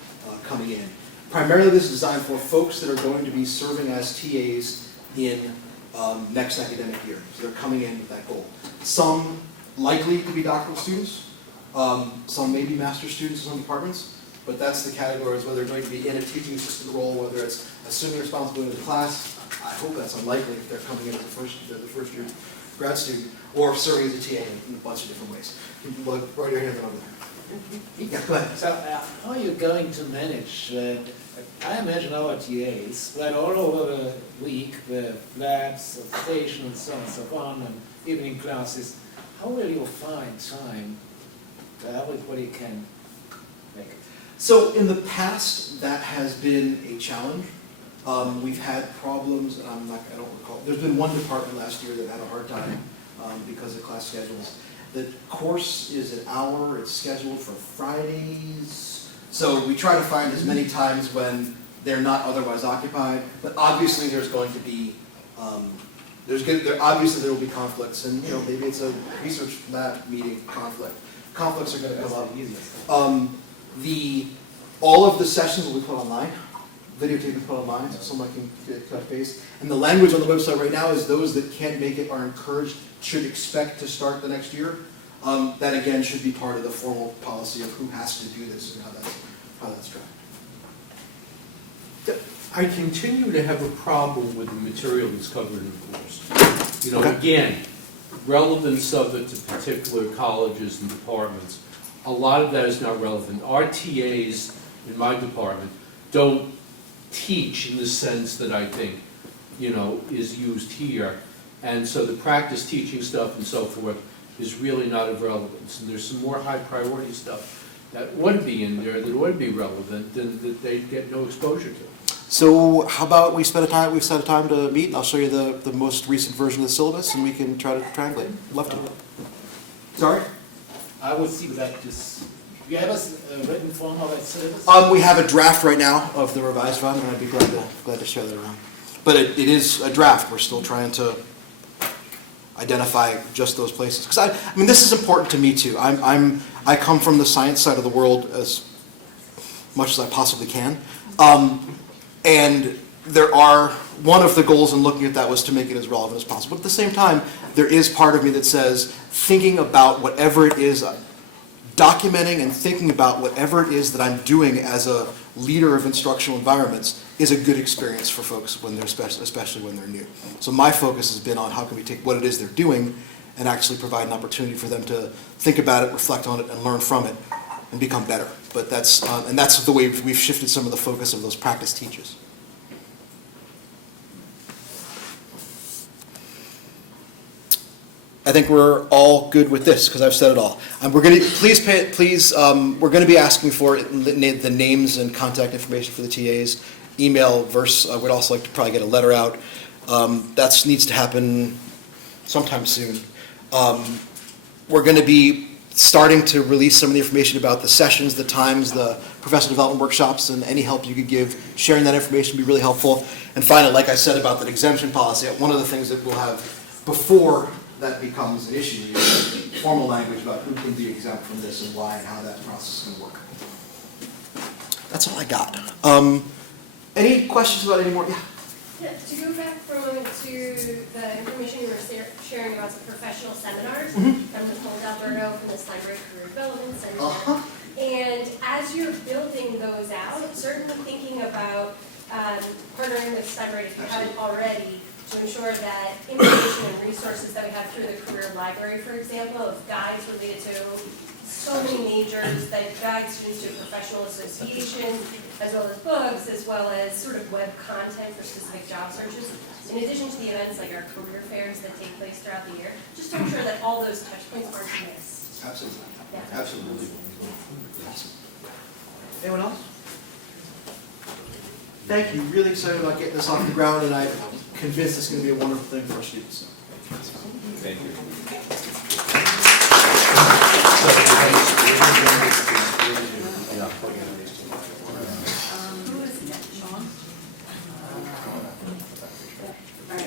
coming in. Primarily, this is designed for folks that are going to be serving as TAs in next academic year. So they're coming in with that goal. Some likely to be doctoral students, some may be master's students in some departments, but that's the categories whether they're going to be in a teaching assistant role, whether it's assuming responsibility of the class. I hope that's unlikely if they're coming in as the first year grad student, or serving as a TA in a bunch of different ways. Look right here and over there. Yeah, go ahead. So how are you going to manage, I imagine our TAs, that all over the week, the labs, the station and so on and so on, and evening classes, how will you find time that everybody can make it? So in the past, that has been a challenge. We've had problems, and I don't recall, there's been one department last year that had a hard time because of class schedules. The course is an hour, it's scheduled for Fridays. So we try to find as many times when they're not otherwise occupied, but obviously there's going to be, obviously there will be conflicts, and maybe it's a research lab meeting conflict. Conflicts are going to come up. All of the sessions will be put online. Videotape is put online, so someone can touch base. And the language on the website right now is those that can't make it are encouraged, should expect to start the next year. That again should be part of the formal policy of who has to do this and how that's tracked. I continue to have a problem with the material that's covered in the course. Okay. Again, relevance of it to particular colleges and departments, a lot of that is not relevant. Our TAs in my department don't teach in the sense that I think, is used here. And so the practice teaching stuff and so forth is really not of relevance. And there's some more high priority stuff that would be in there that would be relevant and that they get no exposure to. So how about we set a time to meet, and I'll show you the most recent version of the syllabus, and we can try to triangulate. Love to. Sorry? I would see that this, do you have a written form of that syllabus? We have a draft right now of the revised one, and I'd be glad to share that around. But it is a draft. We're still trying to identify just those places. Because I mean, this is important to me too. I come from the science side of the world as much as I possibly can. And one of the goals in looking at that was to make it as relevant as possible. But at the same time, there is part of me that says, thinking about whatever it is, documenting and thinking about whatever it is that I'm doing as a leader of instructional environments is a good experience for folks when they're especially when they're new. So my focus has been on how can we take what it is they're doing and actually provide an opportunity for them to think about it, reflect on it, and learn from it, and become better. But that's the way we've shifted some of the focus of those practice teachers. I think we're all good with this because I've said it all. We're going to we're going to be asking for the names and contact information for the TAs, email, verse. I would also like to probably get a letter out. That needs to happen sometime soon. We're going to be starting to release some of the information about the sessions, the times, the professional development workshops, and any help you could give. Sharing that information would be really helpful. And finally, like I said about that exemption policy, one of the things that we'll have before that becomes an issue is formal language about who can be exempt from this and why and how that process is going to work. That's all I got. Any questions about any more? Yeah. Yeah, to go back for a moment to the information you were sharing about the professional seminars from Nicole D'Alberto from the Steinberg Career Development Center. And as you're building those out, certainly thinking about partnering with Steinberg, if you haven't already, to ensure that information and resources that we have through the career library, for example, of guides related to so many majors that guide students to professional associations, as well as books, as well as sort of web content for specific job searches, in addition to the events like our career fairs that take place throughout the year, just to ensure that all those touch points aren't missed. Absolutely. Yeah. Absolutely. Anyone else? Thank you. Really excited about getting this off the ground, and I convinced it's gonna be a wonderful thing for our students. Thank you.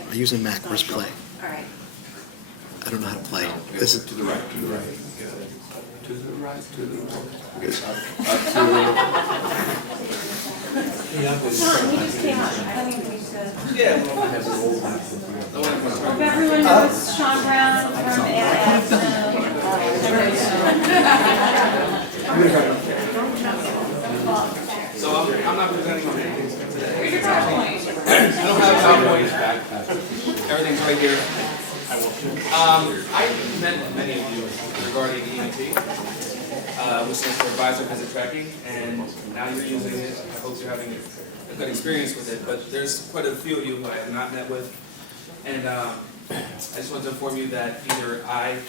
I'm using Mac, where's play? All right. I don't know how to play. This is, To the right, to the right. To the right, to the right. Sean, he just came up. I think we should. Yeah. Hope everyone knows Sean Brown from AIS. So I'm not presenting on anything today. Where's your PowerPoint? I don't have a PowerPoint. Everything's right here. I met with many of you regarding EMT, which stands for Advisor Visit Tracking, and now you're using it. I hope you're having a good experience with it, but there's quite a few of you who I have not met with. And I just want to inform you that either I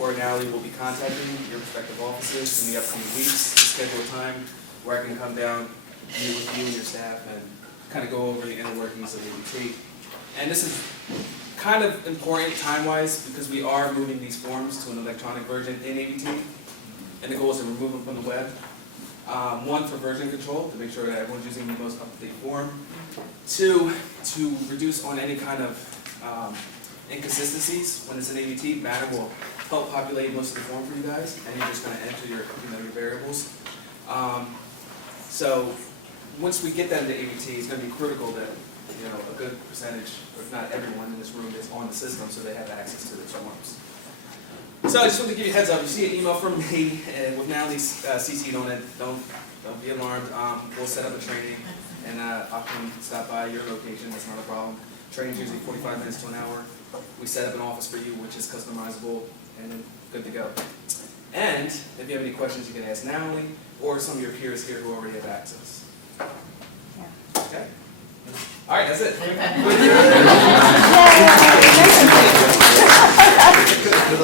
or Natalie will be contacting your respective offices in the upcoming weeks to schedule a time where I can come down, meet with you and your staff, and kind of go over the inner workings of ABT. And this is kind of important time-wise because we are moving these forms to an electronic version in ABT, and the goal is to remove them from the web. One, for version control, to make sure that everyone's using the most up-to-date form. Two, to reduce on any kind of inconsistencies. When it's in ABT, Madam will help populate most of the form for you guys, and you're just going to enter your variables. So once we get that into ABT, it's going to be critical that a good percentage, if not everyone in this room, is on the system so they have access to the forms. So I just want to give you a heads up. You see an email from me with Natalie CC'd on it. Don't be alarmed. We'll set up a training, and I'll come stop by your location. That's not a problem. Training's usually 45 minutes to an hour. We set up an office for you, which is customizable, and then good to go. And if you have any questions, you can ask Natalie or some of your peers here who already have access. Okay? All right, that's it.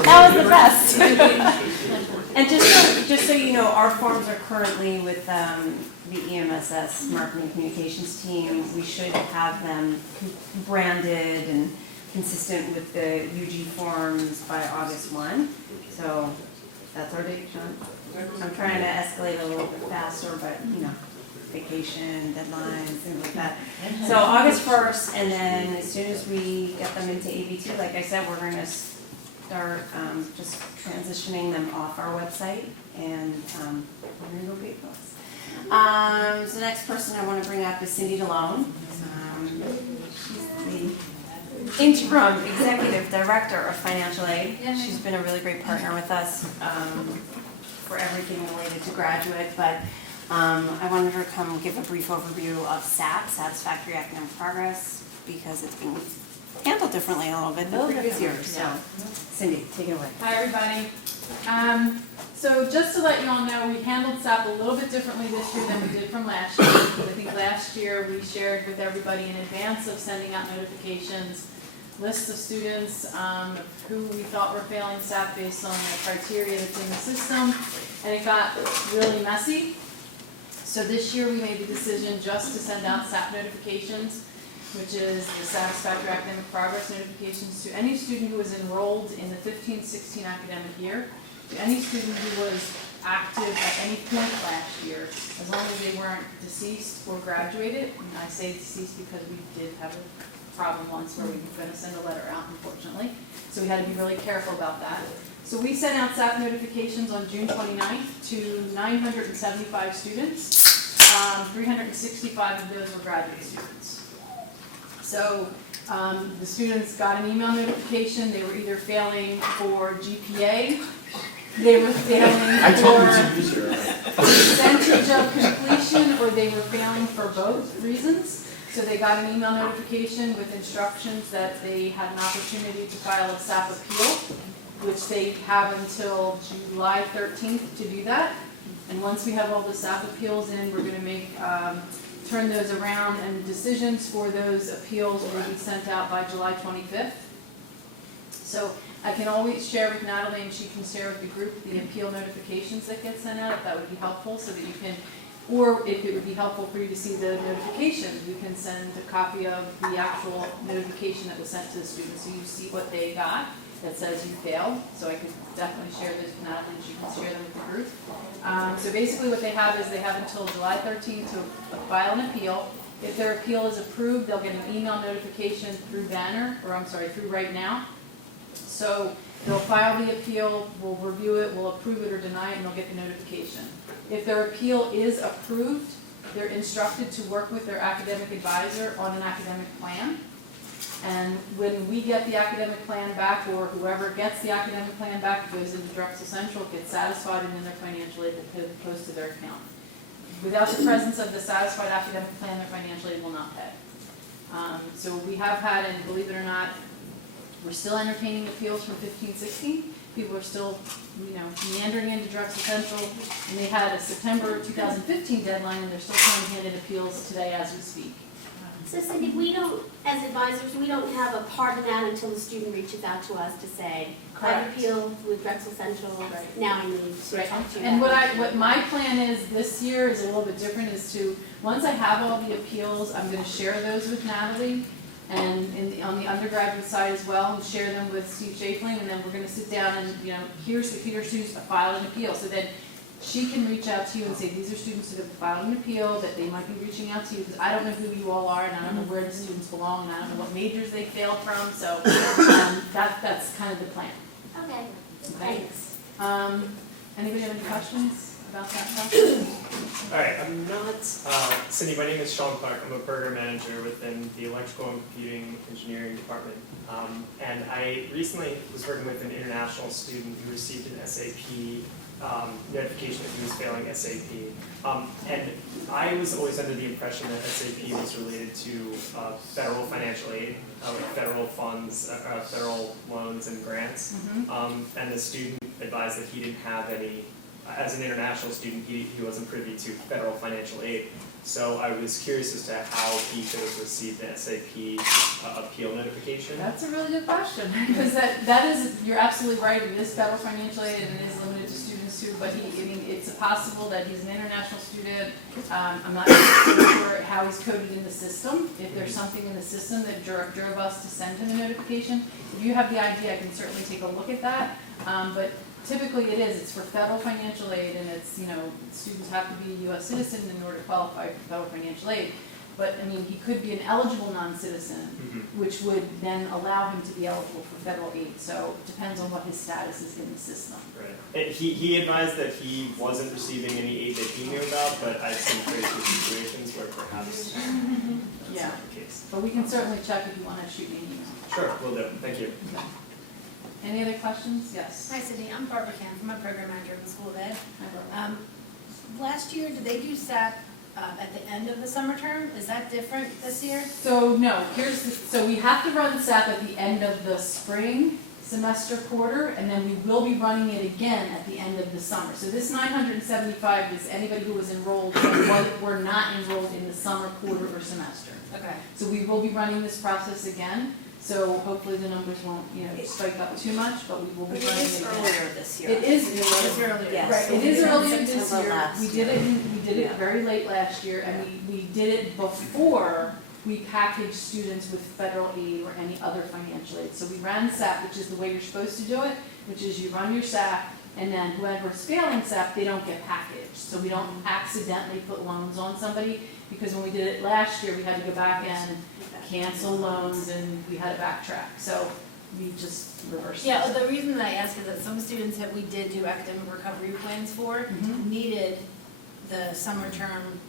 That was the best. And just so you know, our forms are currently with the EMSS Marketing Communications team. We should have them branded and consistent with the UG forms by August 1. So that's our date, Sean. I'm trying to escalate a little bit faster, but vacation, deadlines, things like that. So August 1st, and then as soon as we get them into ABT, like I said, we're going to start just transitioning them off our website, and we're going to go big books. So the next person I want to bring up is Cindy DeLone. She's the interim executive director of financial aid. She's been a really great partner with us for everything related to graduate, but I wanted her to come give a brief overview of SAP, Satisfactory Academic Progress, because it's been handled differently a little bit the previous year. So, Cindy, take it away. Hi, everybody. So just to let you all know, we handled SAP a little bit differently this year than we did from last year. I think last year we shared with everybody in advance of sending out notifications, lists of students who we thought were failing SAP based on the criteria that's in the system, and it got really messy. So this year we made the decision just to send out SAP notifications, which is the Satisfactory Academic Progress notifications to any student who was enrolled in the 15-16 academic year, to any student who was active at any point last year, as long as they weren't deceased or graduated. And I say deceased because we did have a problem once where we were going to send a letter out, unfortunately. So we had to be really careful about that. So we sent out SAP notifications on June 29th to 975 students. 365 of those were graduate students. So the students got an email notification. They were either failing for GPA, they were failing for percentage of completion, or they were failing for both reasons. So they got an email notification with instructions that they had an opportunity to file a SAP appeal, which they have until July 13th to do that. And once we have all the SAP appeals in, we're going to turn those around, and decisions for those appeals will be sent out by July 25th. So I can always share with Natalie, and she can share with the group the appeal notifications that get sent out, if that would be helpful, so that you can Or if it would be helpful for you to see the notification, we can send a copy of the actual notification that was sent to the students, so you see what they got that says you failed. So I could definitely share those with Natalie, and she can share them with the group. So basically what they have is they have until July 13th to file an appeal. If their appeal is approved, they'll get an email notification through through Right Now. So they'll file the appeal, we'll review it, we'll approve it or deny it, and they'll get the notification. If their appeal is approved, they're instructed to work with their academic advisor on an academic plan. And when we get the academic plan back, or whoever gets the academic plan back, goes into Drexel Central, gets satisfied, and then their financial aid will post to their account. Without the presence of the satisfied academic plan, their financial aid will not pay. So we have had, and believe it or not, we're still entertaining appeals from 15-16. People are still, meandering into Drexel Central, and they had a September 2015 deadline, and they're still trying to hand in appeals today as we speak. So Cindy, we don't, as advisors, we don't have a part in that until the student reaches out to us to say, I've appealed with Drexel Central, now I need to talk to you. And what my plan is this year is a little bit different, is to, once I have all the appeals, I'm gonna share those with Natalie, and on the undergraduate side as well, and share them with Steve Shafling, and then we're gonna sit down and, here's who's filed an appeal, so that she can reach out to you and say, these are students that have filed an appeal, that they might be reaching out to you, because I don't know who you all are, and I don't know where the students belong, and I don't know what majors they failed from, so that's kind of the plan. Okay, thanks. Anybody have any questions about that process? All right, I'm not, Cindy, my name is Sean Clark. I'm a program manager within the Electrical and Computing Engineering Department. And I recently was working with an international student who received an SAP notification that he was failing SAP. And I was always under the impression that SAP was related to federal financial aid, like federal funds, federal loans and grants. And the student advised that he didn't have any, as an international student, he wasn't privy to federal financial aid. So I was curious as to how he could have received an SAP appeal notification. That's a really good question, because that is, you're absolutely right, it is federal financial aid and it is limited to students too, but it's possible that he's an international student. I'm not sure how he's coded in the system, if there's something in the system that drove us to send him a notification. If you have the idea, I can certainly take a look at that, but typically it's for federal financial aid, and it's, students have to be a U.S. citizen in order to qualify for federal financial aid. But, he could be an eligible non-citizen, which would then allow him to be eligible for federal aid. So it depends on what his status is in the system. Right. He advised that he wasn't receiving any aid that he knew about, but I've seen crazy situations where perhaps that's not the case. But we can certainly check if you want to shoot me an email. Sure, will do. Thank you. Okay. Any other questions? Yes. Hi Cindy, I'm Barbara Camp, I'm a program manager in the School of Ed. Hi, Barbara. Last year, did they do SAP at the end of the summer term? Is that different this year? So no, so we have to run SAP at the end of the spring semester quarter, and then we will be running it again at the end of the summer. So this 975 is anybody who was enrolled and were not enrolled in the summer quarter or semester. Okay. So we will be running this process again. So hopefully the numbers won't, spike up too much, but we will be running it again. But it is earlier this year. It is earlier. Yes. Right, So it we is did it in earlier this September year. last We did it very late last year, and we did it before we packaged students with federal aid or any other financial aid. So we ran SAP, which is the way you're supposed to do it, which is you run your SAP, and then whoever's failing SAP, they don't get packaged. So we don't accidentally put loans on somebody, because when we did it last year, we had to go back and cancel loans, and we had to backtrack. So we just reversed it. Yeah, the reason that I ask is that some students that we did do academic recovery plans for needed the summer term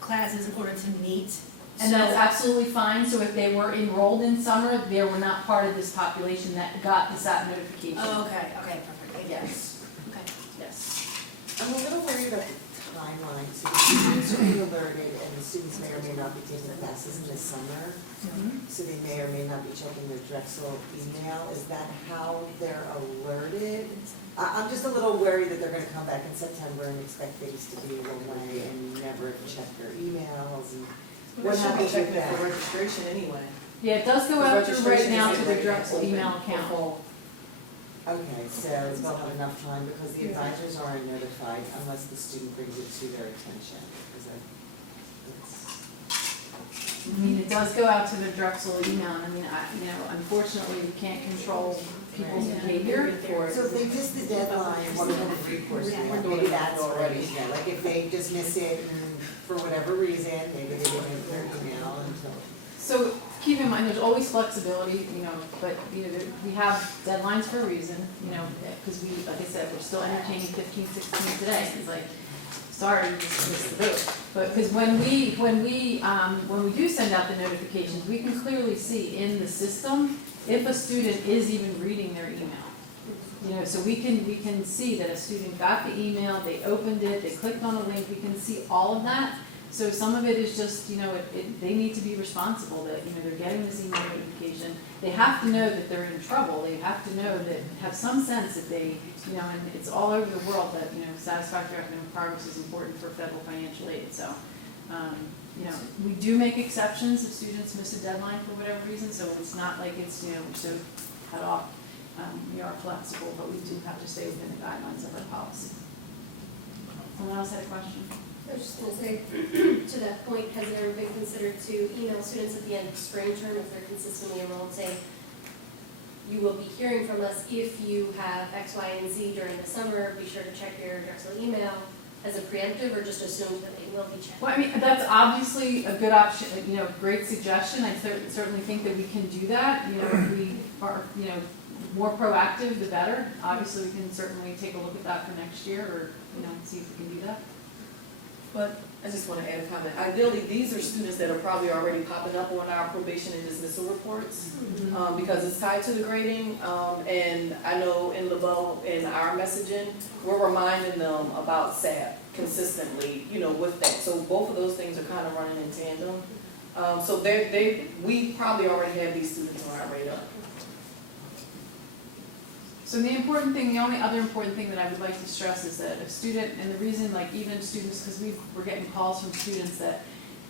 classes in order to meet. And that's absolutely fine, so if they were enrolled in summer, they were not part of this population that got the SAP notification. Oh, okay, perfect, thank you. Yes. Okay. Yes. I'm a little worried about the timeline, so the students will be alerted, and the students may or may not be taking the classes in the summer, so they may or may not be checking their Drexel email. Is that how they're alerted? I'm just a little worried that they're gonna come back in September and expect things to be one way and never check their emails, and what happens with that? For registration anyway. Yeah, it does go The out to right registration now is to the right Drexel open email for account. full. Okay, so they'll have enough time, because the advisors aren't notified unless the student brings it to their attention. Is that I mean, it does go out to the Drexel email, and I mean, unfortunately, we can't control people's behavior. So if they miss the deadline, what kind of recourse do they have? Maybe that's already, like if they just miss it and for whatever reason, maybe they didn't get their email until. So keep in mind, there's always flexibility, but, we have deadlines for a reason, because we, like I said, we're still entertaining 15, 16 today. It's like, sorry, you just missed the boat. But, because when we do send out the notifications, we can clearly see in the system if a student is even reading their email. So we can see that a student got the email, they opened it, they clicked on a link, we can see all of that. So some of it is just, they need to be responsible that, they're getting this email notification. They have to know that they're in trouble. They have to know that, have some sense that they, and it's all over the world that, satisfactory academic progress is important for federal financial aid. So, we do make exceptions if students miss a deadline for whatever reason. So it's not like it's, we're so cut off. We are flexible, but we do have to stay within the guidelines of our policy. Someone else had a question? I was just gonna say, to that point, has it ever been considered to email students at the end of spring term if they're consistently enrolled, saying, you will be hearing from us if you have X, Y, and Z during the summer, be sure to check your Drexel email, as a preemptive, or just assume that they will be checked? Well, I mean, that's obviously a good option, great suggestion. I certainly think that we can do that. If we are, more proactive, the better. Obviously, we can certainly take a look at that for next year, or, see if we can do that. But I just want to add a comment. Ideally, these are students that are probably already popping up on our probation and dismissal reports, because it's tied to the grading. And I know in LeBeau, in our messaging, we're reminding them about SAP consistently, with that. So both of those things are kind of running in tandem. So we probably already have these students on our radar. So the only other important thing that I would like to stress is that a student, and the reason, even students, because we're getting calls from students that,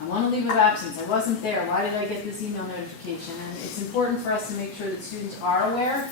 I want a leave of absence, I wasn't there, why did I get this email notification? And it's important for us to make sure that students are aware,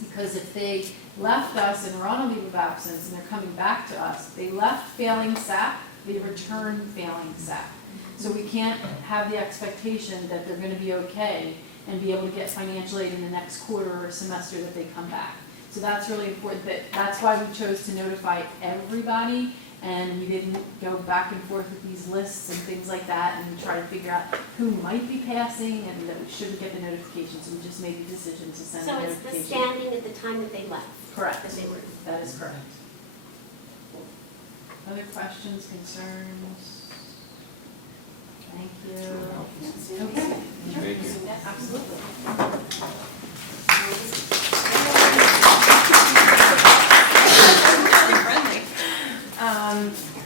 because if they left us and were on a leave of absence and they're coming back to us, they left failing SAP, they return failing SAP. So we can't have the expectation that they're going to be okay and be able to get financial aid in the next quarter or semester that they come back. So that's really important. That's why we chose to notify everybody, and we didn't go back and forth with these lists and things like that and try to figure out who might be passing and that we shouldn't get the notifications. We just made the decision to send the So it's notification. the standing at the time that they left? Correct. That they were. That is correct. Other questions, concerns? Thank you. Okay. Thank you. Absolutely.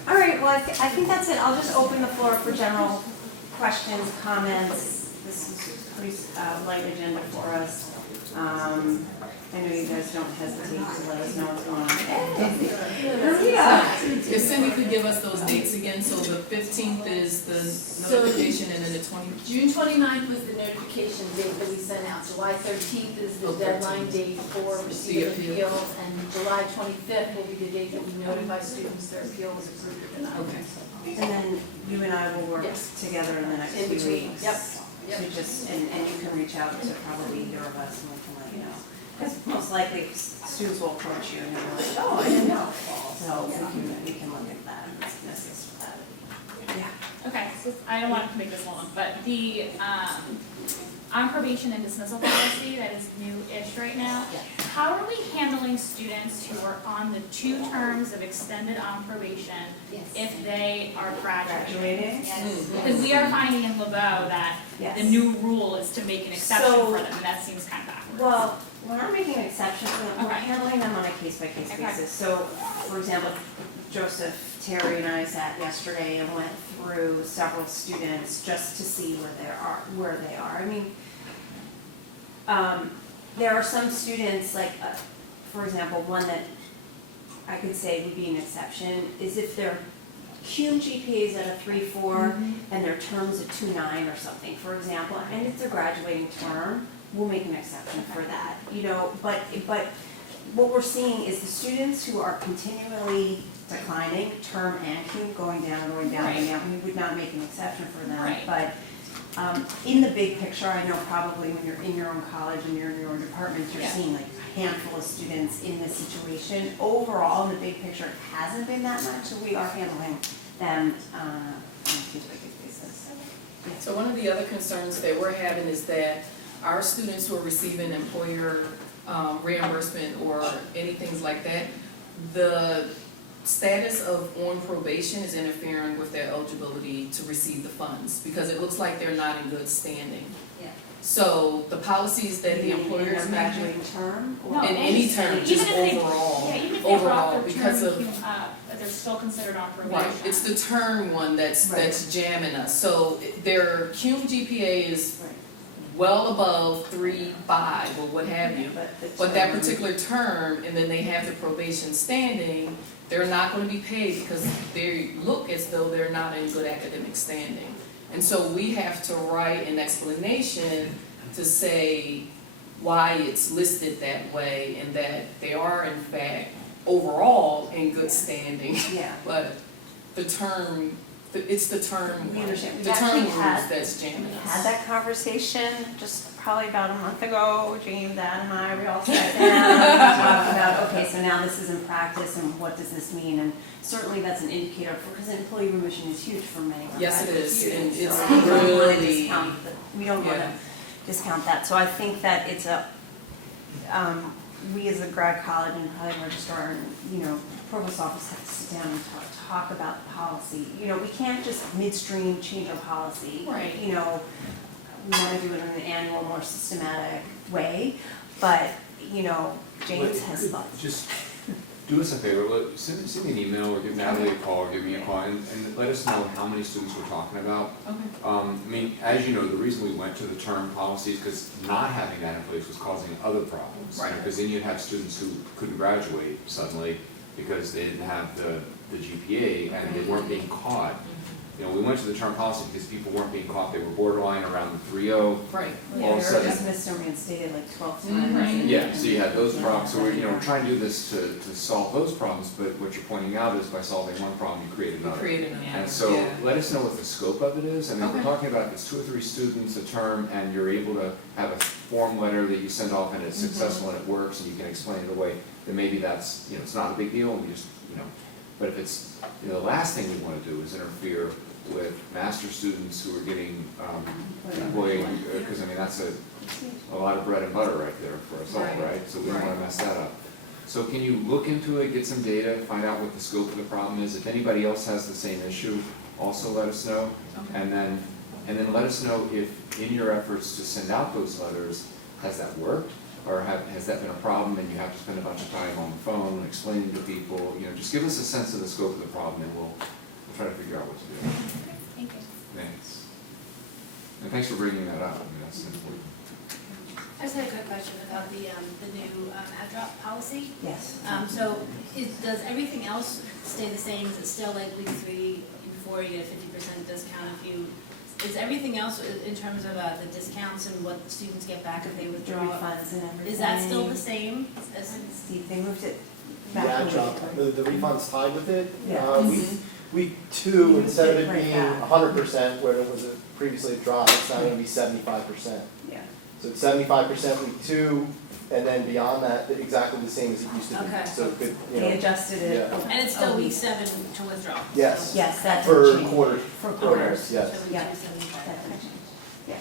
All right, well, I think that's it. I'll just open the floor for general questions, comments. This is a pretty light agenda for us. I know you guys don't hesitate to let us know what's going on. Yeah. If Cindy could give us those dates again, so the 15th is the notification and then the 20th. June 29th was the notification date that we sent out. July 13th is the deadline date for receiving appeals, and July 25th will be the date that we notify students their appeal is approved or denied. Okay. And then you and I will work together in the next In few between. weeks. Yep. To just, and you can reach out to probably either of us and we can let you know. Because most likely students will approach you and they'll be like, oh, I didn't know. So we can look at that and dismiss us for that. Yeah. Okay, I don't want to make this long, but the on probation and dismissal policy that is new-ish right now, how are we handling students who are on the 2 terms of extended on probation if they are graduating? Because we are finding in LeBeau that the new rule is to make an exception for them, and that seems kind of backwards. Well, we're not making an exception for them, we're handling them on a case-by-case basis. So, for example, Joseph, Terry, and I sat yesterday and went through several students just to see where they are. I mean, there are some students, like, for example, one that I could say would be an exception is if their cum GPA is at a 3.4 and their term's at 2.9 or something, for example, and it's a graduating term, we'll make an exception for that, but what we're seeing is the students who are continually declining, term and cum going down and going down and down. We would not make an exception for them. Right. But in the big picture, I know probably when you're in your own college and you're in your own department, you're Yeah. seeing like a handful of students in this situation. Overall, in the big picture, it hasn't been that much, so we are handling them on a case-by-case basis. So one of the other concerns that we're having is that our students who are receiving employer reimbursement or anything like that, the status of on probation is interfering with their eligibility to receive the funds, because it looks like they're not in good standing. Yeah. So the policies that the In employers their make, graduating term? No, in any term, even just if they- overall, Yeah, even if they overall, brought their because term of. cum up, but they're still considered on probation. Right, it's the term one that's jamming us. So their cum GPA is well above 3.5 or what have you. But that particular term, and then they have the probation standing, they're not gonna be paid because they look as though they're not in good academic standing. And so we have to write an explanation to say why it's listed that way and that they are in fact overall in good standing. Yeah. But the term, it's the term, We understand. the We've term actually rules had- that's jamming We us. had that conversation just probably about a month ago. James, Adam, and I, we all sat down and talked about, okay, so now this is in practice and what does this mean? And certainly that's an indicator for, because employee remission is huge for many of our Yes, it graduate is, students. and it's So we don't wanna really- discount we don't want to Yeah. discount that. So I think that it's a, we as a grad college and probably registrar and, you know, provost office have to sit down and talk about policy. You know, we can't just midstream change our policy. Right. You know, we want to do it in an annual, more systematic way, but, you know, James has thoughts. Just do us a favor, send me an email or give Natalie a call or give me a call and let us know how many students we're talking about. Okay. I mean, as you know, the reason we went to the term policies, because not having that in place was causing other problems. Right. Because then you'd have students who couldn't graduate suddenly because they didn't have the GPA and they weren't being caught. You know, we went to the term policy because people weren't being caught, they were borderline around the 3.0. Right. All of a sudden. Dismissed or reinstated like 12 Mhm. times. Yeah, so you had those problems, so we're, you know, we're trying to do this to solve those problems, but what you're pointing out is by solving one problem, you create another. Create another, And so, yeah. let us know what the scope of it is, and if we're Okay. talking about if it's 2 or 3 students a term, and you're able to have a form letter that you send off and it's successful and it works, and you can explain it away, then maybe that's, you know, it's not a big deal, and we just, you know, but if it's, you know, the last thing we wanna do is interfere with master students who are getting, employee, because I mean, that's a lot of bread and butter right there for us all, Right. right? So we don't wanna Right. mess that up. So can you look into it, get some data, find out what the scope of the problem is? If anybody else has the same issue, also let us know. Okay. And then let us know if in your efforts to send out those letters, has that worked? Or has that been a problem and you have to spend a bunch of time on the phone explaining to people? You know, just give us a sense of the scope of the problem and we'll try to figure out what to do. Thank you. Thanks. And thanks for bringing that up, I mean, that's important. I just had a quick question about the new ad drop policy. Yes. So does everything else stay the same? Is it still like week 3 and 4, you get a 50% discount if you, is everything else in terms of the discounts and what students get back if they The withdraw? refunds and everything. Is that still the same as? Steve, they moved it The back. ad drop, the refund's tied with it. Yeah. Week 2, instead of it Right being back. 100%, where it was previously a drop, it's now gonna be 75%. Yeah. So it's 75% week 2, and then beyond that, exactly the same as it used to be. Okay. So it could, you They know, adjusted it. yeah. And it's still week 7 to withdraw? Yes. Yes, that did For change. quarters. For Quarters, quarters. yes. So week Yeah. 275. That did change. Yeah.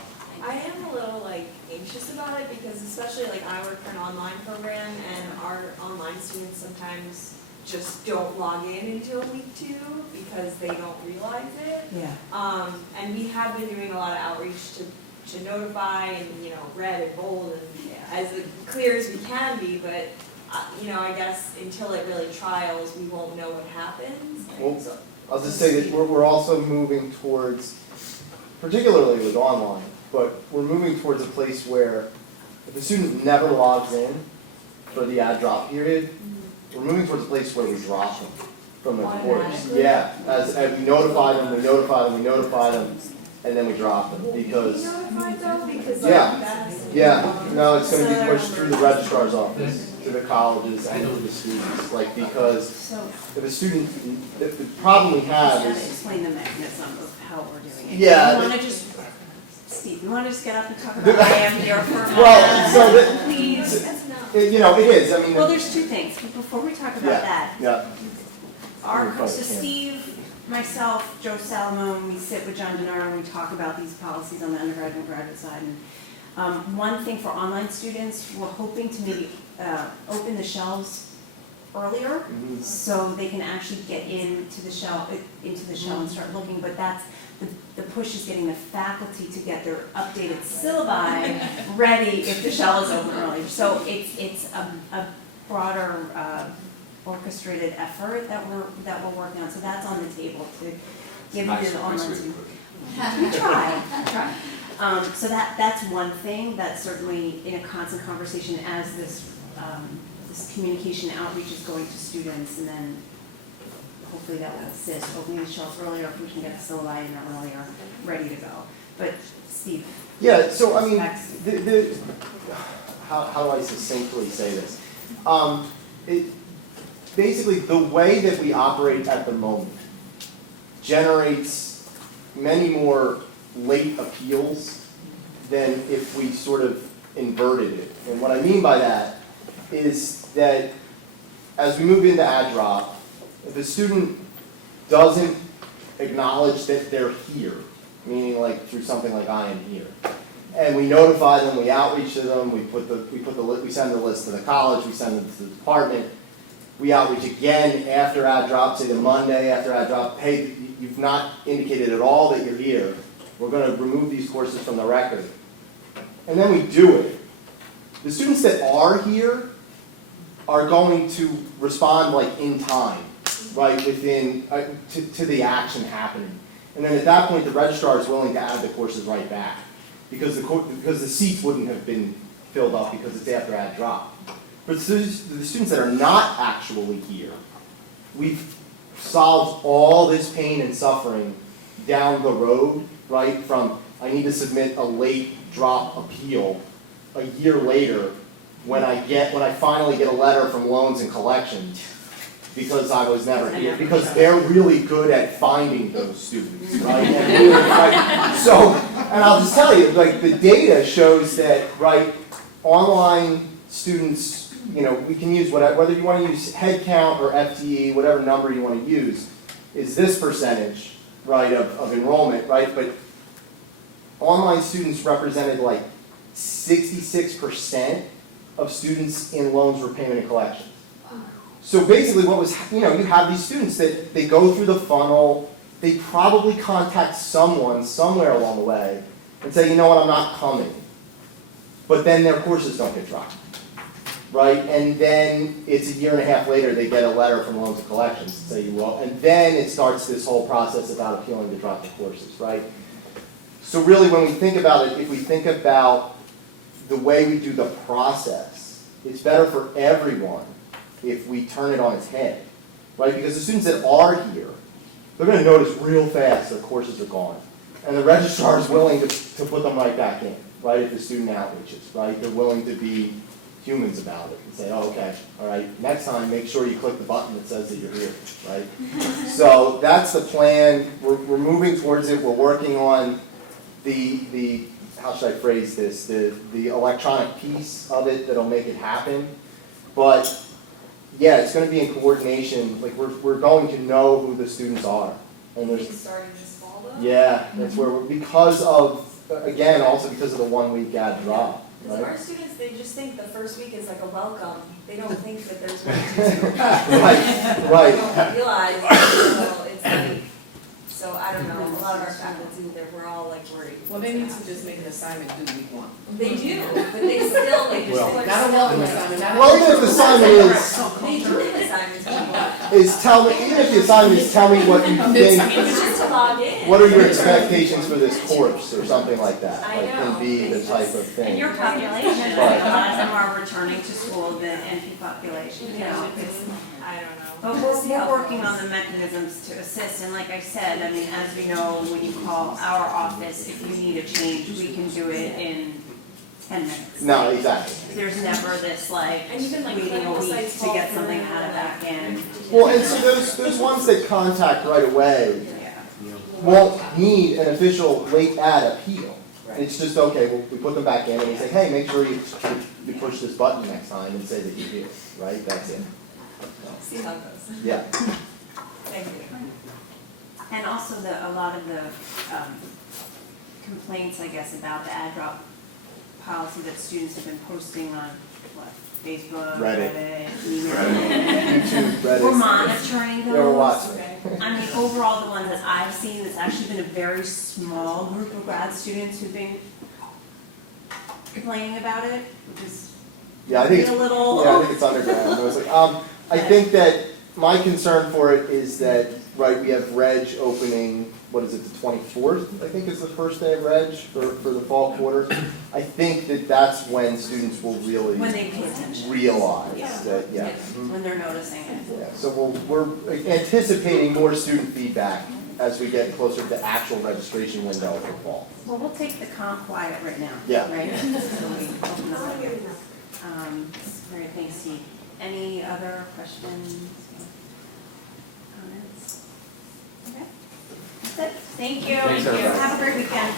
I am a little like anxious about it because especially like I work for an online program and our online students sometimes just don't log in until week 2 because they don't realize it. Yeah. And we have been doing a lot of outreach to notify and, you know, red and bold and as clear as we can be, but, you know, I guess until it really trials, we won't know what happens. Well, I'll just say that we're also moving towards, particularly with online, but we're moving towards a place where if a student never logs in for the ad drop period, we're moving towards a place where we drop them from the course. Automatically? Yeah, as we notify them, and then we drop them, because, Be notified though, because like Yeah. that's. yeah, no, it's gonna be pushed through the registrar's office. to the colleges and to the students, like, because So, if a student, the problem we have gotta is, explain the mechanism of how we're doing it. Yeah, You the- wanna just, Steve, you wanna just get up and talk about why I'm here for a minute? well, so that, Please. you know, it is, I mean. Well, there's two things, before we talk about that. Yeah, So Steve, myself, Joe Salamone, we sit with John DeNaro and we talk about these policies on the undergraduate and graduate side. And one thing for online students, we're hoping to maybe open the shelves earlier, so they can actually get into the shell and start looking. But that's the push is getting the faculty to get their updated syllabi ready if the shell is open earlier. So it's a broader orchestrated effort that we're working on. So that's on the table to give you the online students. We try. So that's one thing that's certainly in a constant conversation as this communication outreach is going to students, and then hopefully that will assist opening the shelves earlier if we can get the syllabi in there earlier, ready to go. But Steve. yeah, so I mean, how do I succinctly say this? Basically, the way that we operate at the moment generates many more late appeals than if we sort of inverted it. And what I mean by that is that as we move into AdDrop, if a student doesn't acknowledge that they're here, meaning like through something like I am here, and we notify them, we outreach to them, we send the list to the college, we send them to the department, we outreach again after AdDrop, say the Monday after AdDrop, hey, you've not indicated at all that you're here, we're going to remove these courses from the record. And then we do it. The students that are here are going to respond like in time, right, within, to the action happening. And then at that point, the registrar is willing to add the courses right back because the seats wouldn't have been filled up because it's after AdDrop. But the students that are not actually here, we've solved all this pain and suffering down the road, right, from I need to submit a late drop appeal a year later when I finally get a letter from Loans and Collections because I was never here, because they're really good at finding those students, right? And really, right? So, and I'll just tell you, like the data shows that, right, online students, you know, we can use whether you want to use head count or FTE, whatever number you want to use, is this percentage, right, of enrollment, right? But online students represented like 66% of students in loans, repayment, and collections. So basically what was, you know, you have these students that they go through the funnel, they probably contact someone somewhere along the way and say, you know what, I'm not coming. But then their courses don't get dropped, right? And then it's a year and a half later, they get a letter from Loans and Collections to say you will, and then it starts this whole process about appealing to drop the courses, right? So really when we think about it, if we think about the way we do the process, it's better for everyone if we turn it on its head, right? Because the students that are here, they're going to notice real fast their courses are gone. And the registrar is willing to put them right back in, right, if the student outreaches, right? They're willing to be humans about it and say, oh, okay, all right, next time make sure you click the button that says that you're here, right? So that's the plan. We're moving towards it. We're working on the how should I phrase this, the electronic piece of it that'll make it happen. But yeah, it's going to be in coordination. Like we're going to know who the students are. And there's starting this fall though? yeah, that's where because of again also because of the 1 week AdDrop. Because Right? our students, they just think the first week is like a welcome. They don't think that there's 1, 2, 3. Right. They don't realize, so it's like, so I don't know, a lot of our faculty, we're all like worried. Well, they need to just make an assignment due week 1. They do, but they still, they just. Well, not a welcome assignment, not a- Well, even if the assignment They do have assignments. is tell me, even if the assignment is tell me what you think, It's just to log in. what are your expectations for this course or something like that. I Like, know. can be the type of thing. And your population, a Right. lot of them are returning to school, the NP population, you know, it's, I don't know. but we're working on the mechanisms to assist, and like I said, I mean, as we know, when you call our office, if you need a change, we can do it in 10 minutes. No, exactly. There's never this like And even like waiting a clinical week sites to fall get for something out of that. back end. Well, and so those ones that contact right away won't need an official late ad appeal. It's just, okay, we put them back in and we say, hey, make sure you push this button next time and say that you did, right? That's it. See how it goes. Yeah. Thank you. And also a lot of the complaints, I guess, about the ad drop policy that students have been posting on, what, Facebook, Reddit. email. YouTube, Reddit. We're monitoring those. Yeah, we're watching. I mean, overall, the ones that I've seen, it's actually been a very small group of grad students who've been complaining about it, which is Yeah, I think a little. I think it's underground. Mostly. I think that my concern for it is that, right, we have Reg opening, what is it, the 24th, I think is the first day of Reg for the fall quarter. I think that that's when students will really When they pay attention. realize Yeah. that, yeah. When they're noticing it. Yeah, so we're anticipating more student feedback as we get closer to the actual registration window for fall. Well, we'll take the comp quiet right now. Yeah. Right? So we open up again. All right, thanks, Steve. Any other questions? Comments? Okay. That's it. Thank you. Thanks, everybody. Have a great weekend.